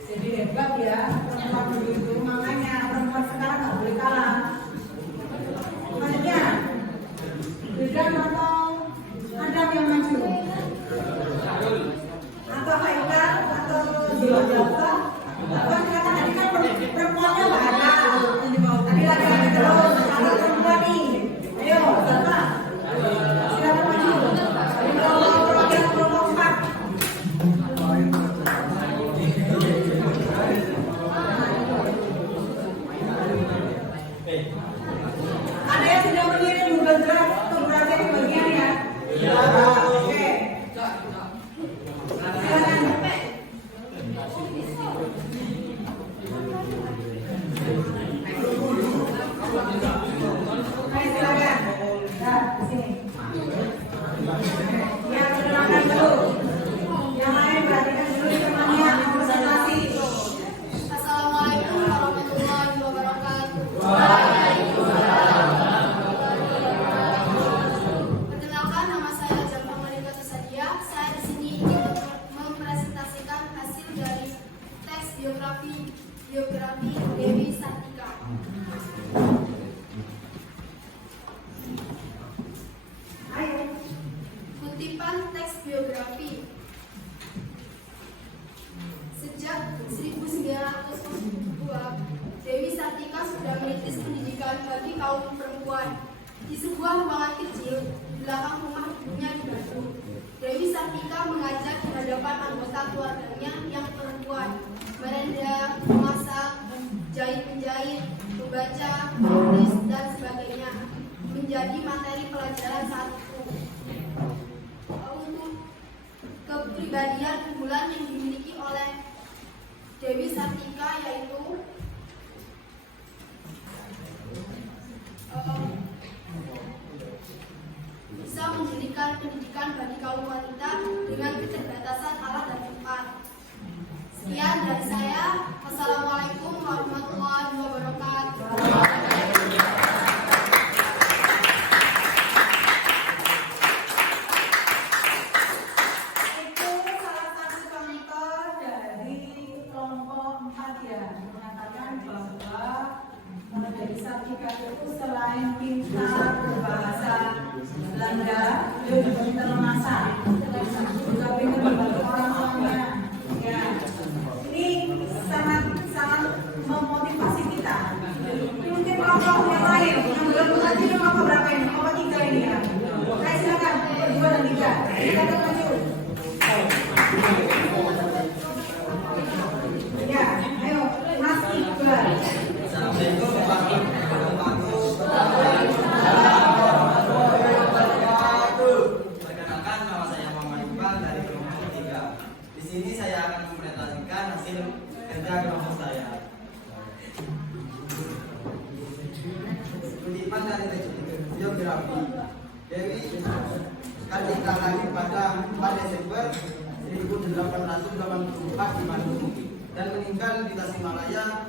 Jadi hebat ya perempuan dulu itu, makanya perempuan sekarang nggak boleh kalah. Maksudnya, Bidan atau Adam yang maju? Atau Haikal atau Jawa? Apa silakan, tadi kan perempuannya nggak ada. Tadi laki-laki terus, sekarang perempuan nih. Ayo, siapa? Silakan maju. Dari kelompok 4. kaum perempuan. Di sebuah ruangan kecil di belakang rumah ibunya di Bandung, Dewi Sartika mengajar di hadapan anggota keluarganya yang perempuan merenda, memasak, jahit-menjahit, membaca, menulis, dan sebagainya menjadi materi pelajaran saat itu. Untuk kepribadian unggulan yang dimiliki oleh Dewi Sartika yaitu bisa mendirikan pendidikan bagi kaum wanita dengan keterbatasan alat dan tempat. Sekian dari saya. Wassalamualaikum warahmatullahi wabarakatuh. Itu salah satu contoh dari kelompok 4 ya, mengatakan bahwa Dewi Sartika itu selain pintar berbahasa Belanda, dia juga pintar memasak, juga pintar membantu orang tuanya. Ya, ini sangat memotivasi kita. Ini mungkin kelompok yang lain yang belum lagi kelompok berapa ini? Kelompok 3 ini ya. Baik, silakan 2 dan 3. Silakan maju. Ya, ayo Mas Iqbal. Assalamualaikum warahmatullahi wabarakatuh. Perkenalkan, nama saya Muhammad Iqbal dari kelompok 3. Di sini saya akan mempresentasikan hasil kerja kelompok saya. Kutipan dari biografi Dewi Sartika lahir pada 4 Desember 1884 di Bandung dan meninggal di Tasikmalaya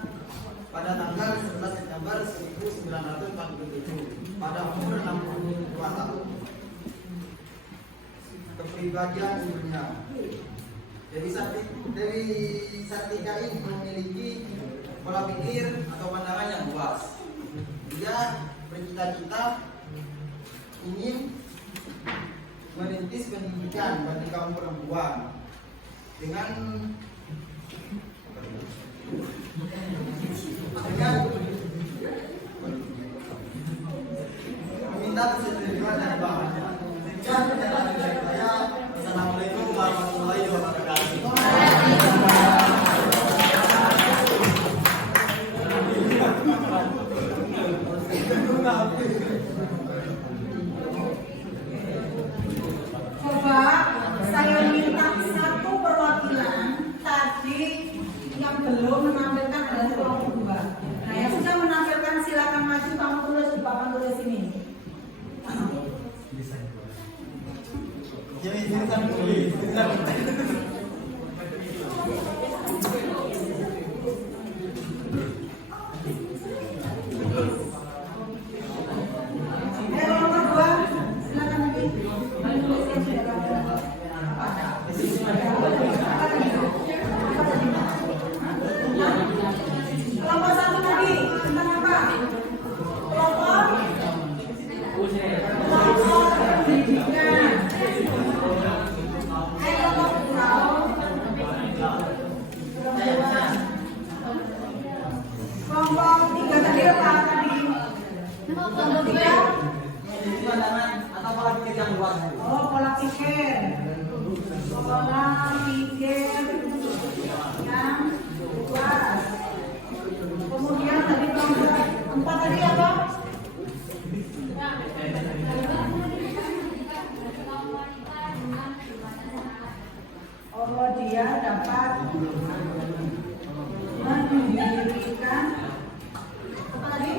pada tanggal 11 September 1947 pada umur 62 tahun. Kepribadian ibunya, Dewi Sartika ini memiliki pola pikir atau pandangan yang luas. Dia bercita-cita ingin merintis pendidikan bagi kaum perempuan dengan meminta persetujuan dari bapaknya. Sekian penjelasan dari saya. Wassalamualaikum warahmatullahi wabarakatuh. Coba saya minta satu perwakilan tadi yang belum menampilkan adalah kelompok 2. Nah, yang sudah menampilkan silakan maju, kamu tulis di papan tulis ini. Kelompok 2, silakan lagi. Menulis yang sudah kamu kelompok 1 lagi tentang apa? Kelompok pendidikan. Ayo kelompok 3 tadi apa tadi? Kelompok 3 Pandangan atau pola pikir yang luas. oh pola pikir yang luas. Kemudian tadi kelompok 4 tadi apa? Oh, dia dapat mendirikan apa tadi?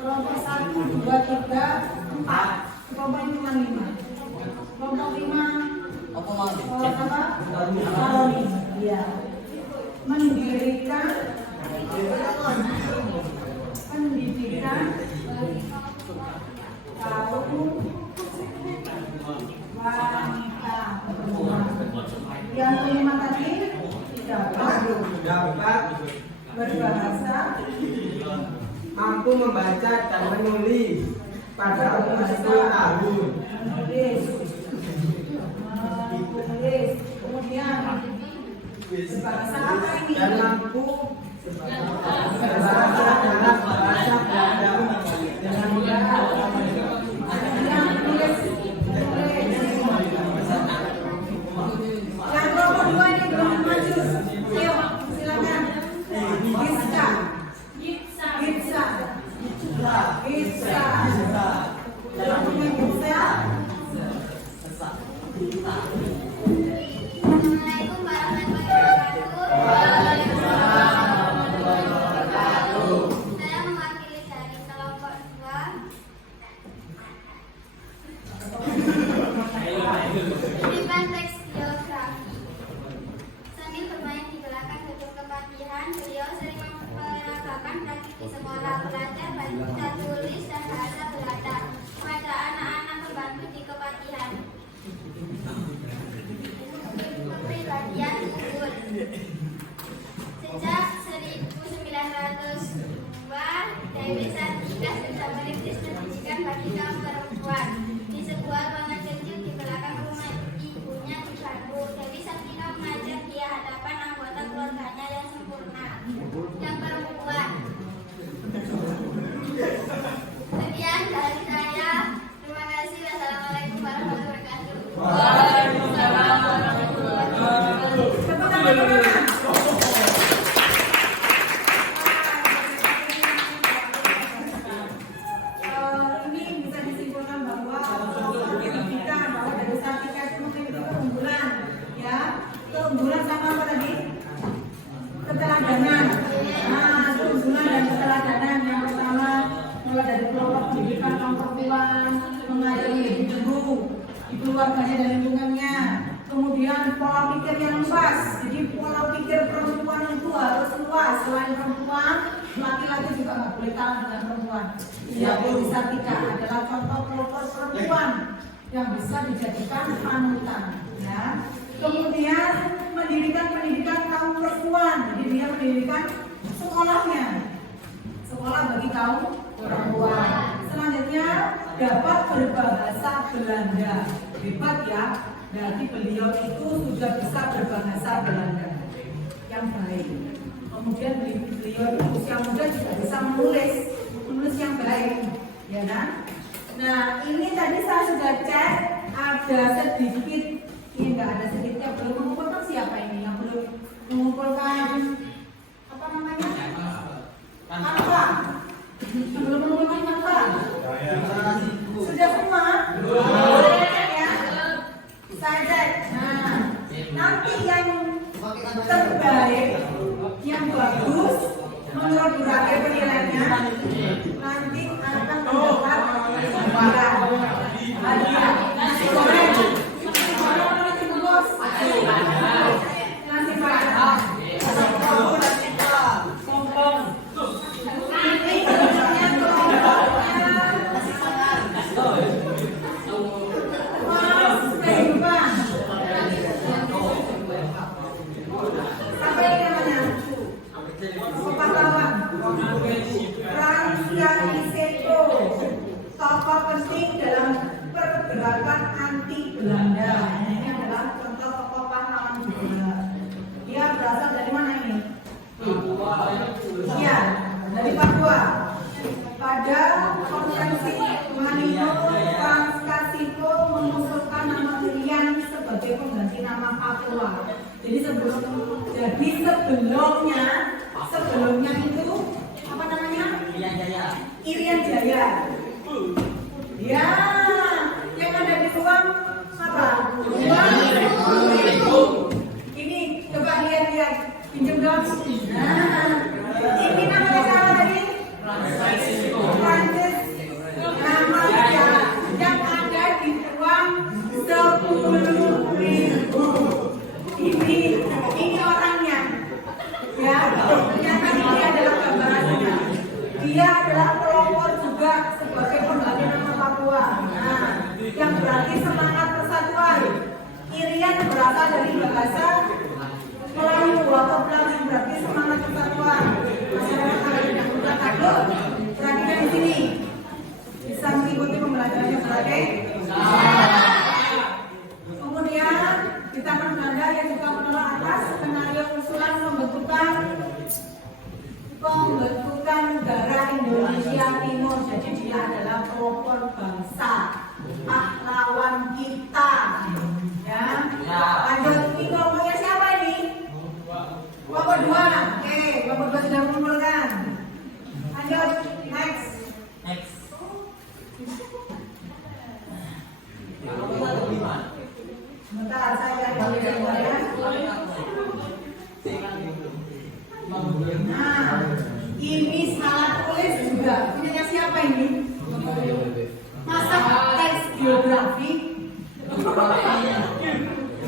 Kelompok 1, 2, 3, 4. Kelompok 5. Kelompok 5 kelompok apa? Harmoni. Iya. Mendirikan pendidikan kaum wanita. Yang kelima tadi dapat berbahasa, Mampu membaca dan menulis pada umur 10 tahun. menulis, kemudian berbahasa apa ini? Dan mampu Berbahasa sekolah belajar baca tulis dan bahasa Belanda pada anak-anak pembantu di kepatihan. Kepribadian unggul. Sejak 1902, Dewi Sartika sudah merintis pendidikan bagi kaum perempuan di sebuah ruangan kecil di belakang rumah ibunya di Bandung. Dewi Sartika mengajar di hadapan anggota keluarganya yang sempurna, yang perempuan. Sekian dari saya. Terima kasih. Wassalamualaikum warahmatullahi wabarakatuh. Waalaikumsalam warahmatullahi wabarakatuh. Ini bisa disimpulkan bahwa pendidikan bahwa dari Sartika itu memiliki keunggulan, ya. Keunggulan sama apa tadi? Keteladanan. Nah, keunggulan dan keteladanan yang pertama mulai dari kelompok pendidikan kaum perempuan, mengajari ibu di keluarganya dan lingkungannya. Kemudian pola pikir yang luas. Jadi pola pikir perempuan itu harus luas. Selain perempuan, laki-laki juga nggak boleh kalah dengan perempuan. Iya, Dewi Sartika adalah contoh pelopor perempuan yang bisa dijadikan panutan. Ya. Kemudian pendidikan kaum perempuan. Jadi dia mendirikan sekolahnya, sekolah bagi kaum perempuan. Selanjutnya dapat berbahasa Belanda. Hebat ya. Jadi beliau itu sudah bisa berbahasa Belanda yang baik. Kemudian beliau itu usia muda juga bisa menulis yang baik, ya kan? Nah ini tadi saya sudah cek ada sedikit, ini enggak ada sedikitnya belum mengumpulkan siapa ini yang belum mengumpulkan apa namanya? Apa? Belum mengumpulkan apa? Sudah semua? Ya. Saya cek. Nah, nanti yang terbaik, yang bagus menurut berbagai penilaiannya nanti akan mendapat hadiah nasi goreng, nasi bungkus, nasi padang, sompong. Ini sebenarnya Mas kehidupan. Apa ini namanya? Pahlawan. Rancia Iseko, tokoh penting dalam pergerakan anti Belanda. Ini adalah contoh tokoh pahlawan juga. Dia berasal dari mana ini? Iya, dari Papua. Pada konferensi Manilo, Franskasiko mengusulkan nama Irian sebagai pengganti nama Papua. Jadi sebelumnya itu apa namanya? Irian Jaya. Ya, yang ada di ruang apa? Ini coba lihat, pinjam dong. Nah, ini namanya siapa tadi? Francis. Nama dia yang ada di ruang 10.000. Ini orangnya, ya. Yang tadi dia adalah gambarannya. Dia adalah pelopor juga sebagai pengganti nama Papua. Nah, yang berarti semangat persatuan. Irian berasal dari bahasa Melayu atau Belanda yang berarti semangat persatuan. Masyarakat kalau tidak buka kado, perhatikan di sini. Bisa mengikuti pembelajarannya sebagai kemudian di tangan Belanda yang juga menolak atas skenario usulan pembentukan negara Indonesia Timur. Jadi dia adalah pelopor bangsa, pahlawan kita. Ya. Lanjut, ini kelompoknya siapa ini? Kelompok 2. Oke, kelompok 2 sudah mengumpulkan. Lanjut, next. Sebentar, saya cari gambar ya. Nah, ini salah tulis juga. Punyanya siapa ini? Masa teks geografi?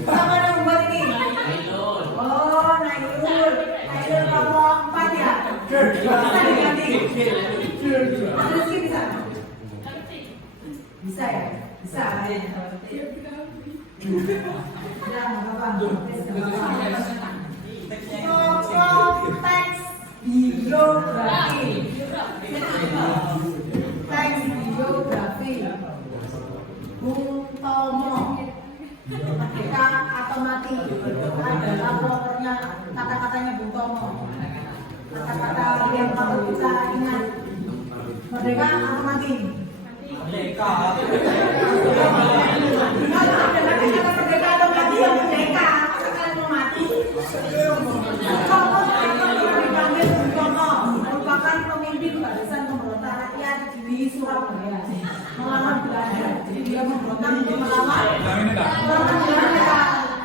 Siapa yang membuat ini? Oh, Nailul kelompok 4 ya? Bisa diganti. Rizky bisa? Bisa ya? Bisa. Ya, nggak apa-apa. Tokoh teks biografi. Teks biografi. Bung Tomo. Merdeka atau mati adalah pokoknya kata-katanya Bung Tomo. Kata-kata yang patut kita ingat. Merdeka atau mati? Merdeka. Kalau ada lagi kata merdeka atau mati yang merdeka, kalian mau mati? Tomo atau dipanggil Bung Tomo merupakan pemimpin barisan pemberontak rakyat di Surabaya melawan Belanda. Jadi dia memberontak untuk melawan Belanda.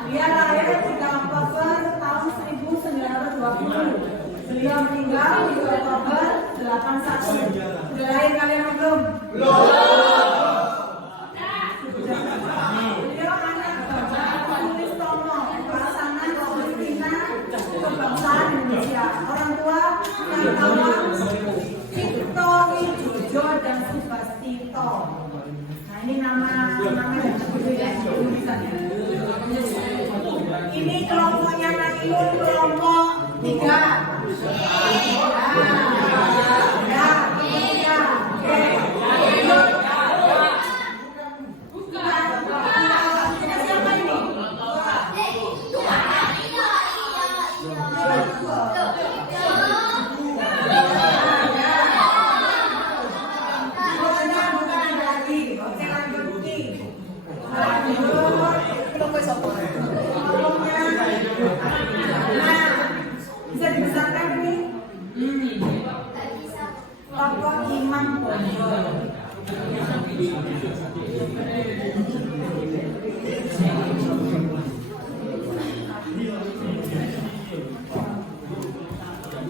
Dia lahir 3 Oktober tahun 1920. Beliau meninggal di Oktober 81. Sudah lahir kalian belum? Belum. Beliau anak Bapak Tulis Tomo, pasangan Palestina kebangsaan Indonesia. Orang tua Kartawan Cipto Wijojo dan Subastito. Nah ini nama yang dulu ya, tulisannya. Ini kelompoknya Nailun kelompok 3. Bisa dibesarkan ini? Tokoh Imam Bonjol.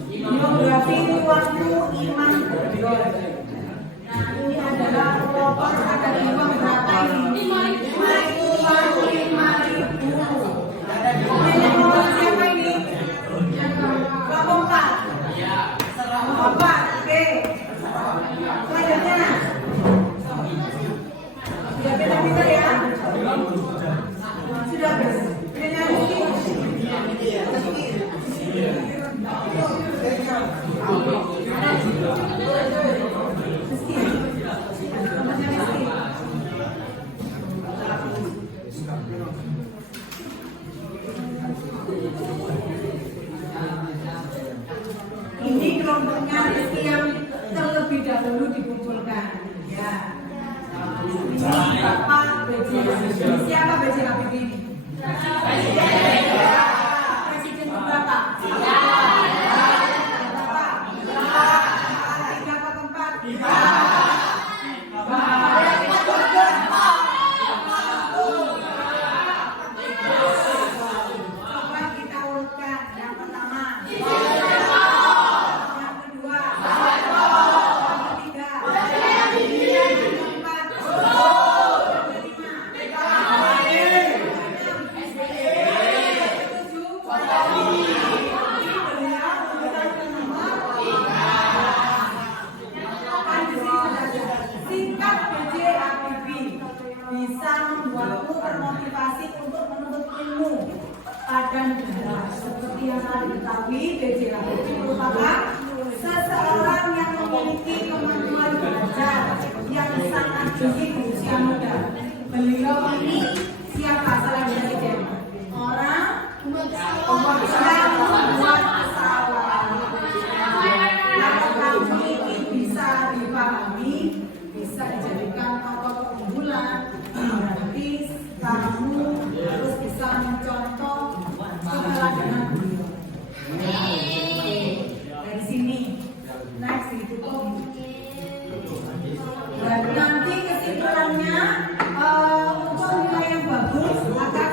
Biografi waktu Imam Bonjol. Nah ini adalah tokoh ada Imam berapa ini? 5.000. Siapa ini? Kelompok 4. Oke. Selanjutnya. Sudah pintar-pintar ya? Sudah guys. Ini ini kelompoknya Rizky yang terlebih dahulu dikumpulkan. Ya. Ini Bapak B.J. Habibie. Siapa B.J. Habibie ini? Presiden berapa? Bapak. 3 apa 4? Coba kita urutkan. Yang pertama. Singkat B.J. Habibie bisa membuatmu termotivasi untuk menuntut ilmu pada negara. Seperti yang telah diketahui, B.J. Habibie merupakan seseorang yang memiliki kemampuan belajar yang sangat tinggi di usia muda. Beliau ini siapa? Salah presiden. Orang yang membuat pesawat. Kami ini bisa dipahami, bisa dijadikan tokoh keunggulan, berarti kamu harus bisa mencontoh keteladanan beliau. Dari sini, next ditutup. Dan nanti kesimpulannya untuk nilai yang bagus akan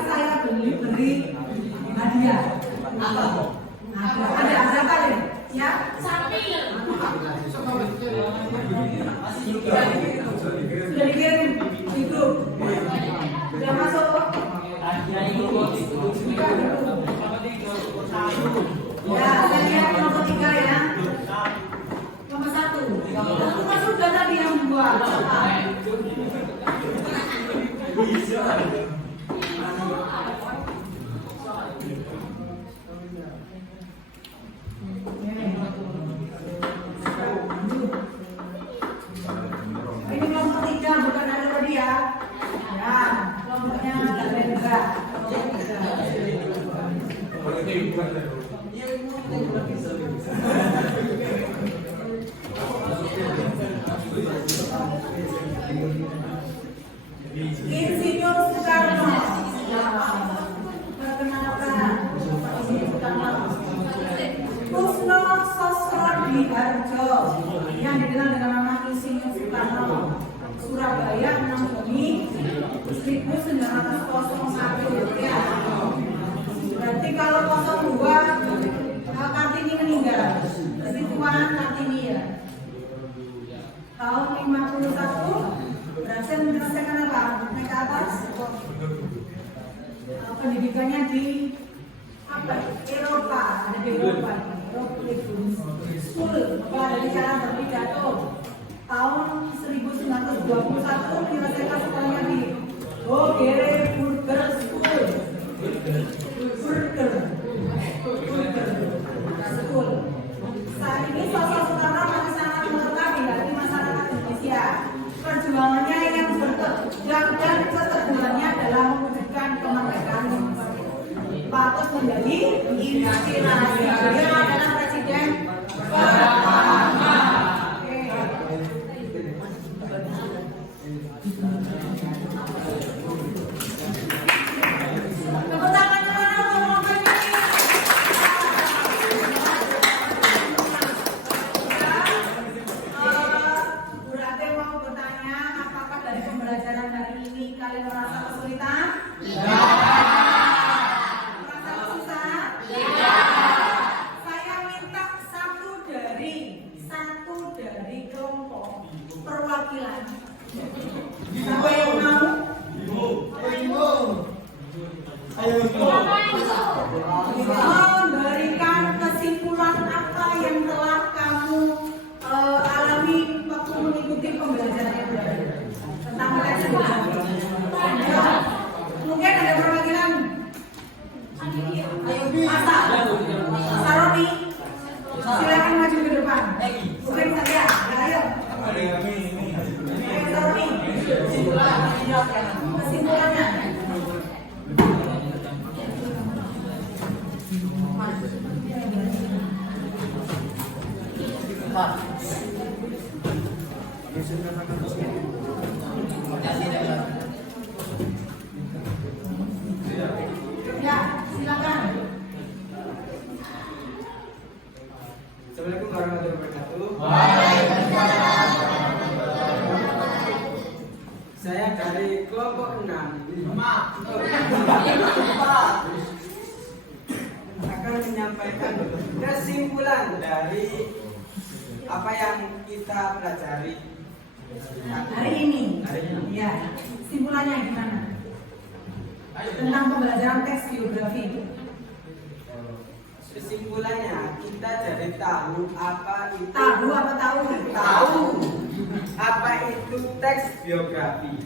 dua. Ini kelompok 3 bukan ada tadi ya. Ya, kelompoknya ada juga. Insinyur Soekarno. Perkenalkan, Insinyur Soekarno. Kusno Sosrodihardjo yang dikenal dengan nama Insinyur Soekarno. Surabaya 6 Juni 1901 ya. Berarti kalau 02 Kartini meninggal. Berarti Tuan Kartini ya. Tahun 51 berhasil menyelesaikan apa? Naik ke atas. Pendidikannya di apa? Eropa, ada di Eropa. School, ada di cara berpidato. Tahun 1921 menyelesaikan sekolahnya di Bogere Burger School. School. Saat ini sosok Soekarno masih sangat melekat di hati masyarakat Indonesia. Perjuangannya yang bertegang dan keteguhannya dalam mewujudkan kemerdekaan patut menjadi inspirasi. Beliau adalah presiden pertama. Memberikan kesimpulan apa yang telah kamu alami waktu mengikuti pembelajaran tentang teks geografi. Mungkin ada perwakilan. Ayo, Masa Saroni, silakan maju ke depan. Mungkin saja, ayo. Saroni, kesimpulannya. Ya, silakan. Assalamualaikum warahmatullahi wabarakatuh. Saya dari kelompok 6 akan menyampaikan kesimpulan dari apa yang kita pelajari Hari ini. Ya, simpulannya gimana? Tentang pembelajaran teks geografi itu. Kesimpulannya kita jadi tahu apa itu Tahu apa tahu? tahu apa itu teks biografi.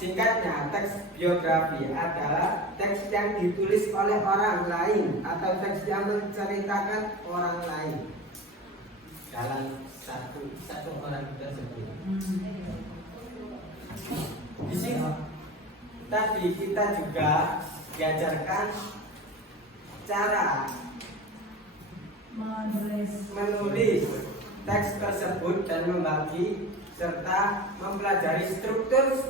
Singkatnya, teks biografi adalah teks yang ditulis oleh orang lain atau teks yang menceritakan orang lain dalam satu orang tersebut. Di sini tadi kita juga diajarkan cara menulis teks tersebut dan membagi serta mempelajari struktur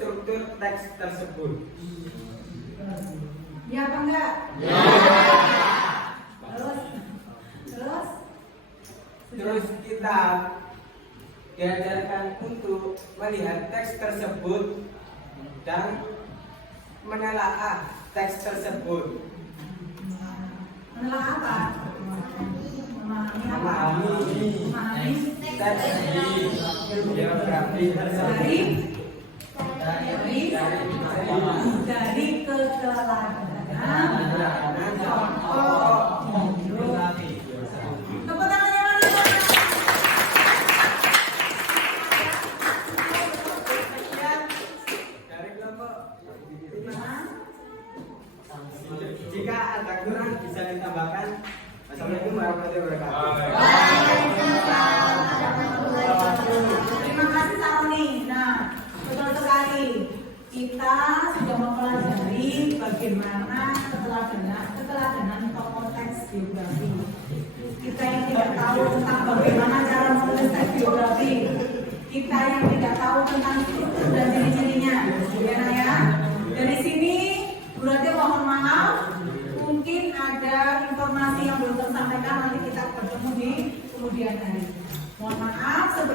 teks tersebut. Ya apa enggak? Ya. Terus kita diajarkan untuk melihat teks tersebut dan menelaah teks tersebut. Menelaah apa? Memahami teks biografi tersebut dari keteladanan contoh hidup. Tepuk tangannya lagi.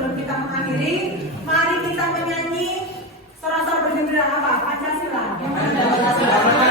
sebelum kita mengakhiri, mari kita menyanyi sorak-sorak bergembira apa? Pancasila. Yang mana?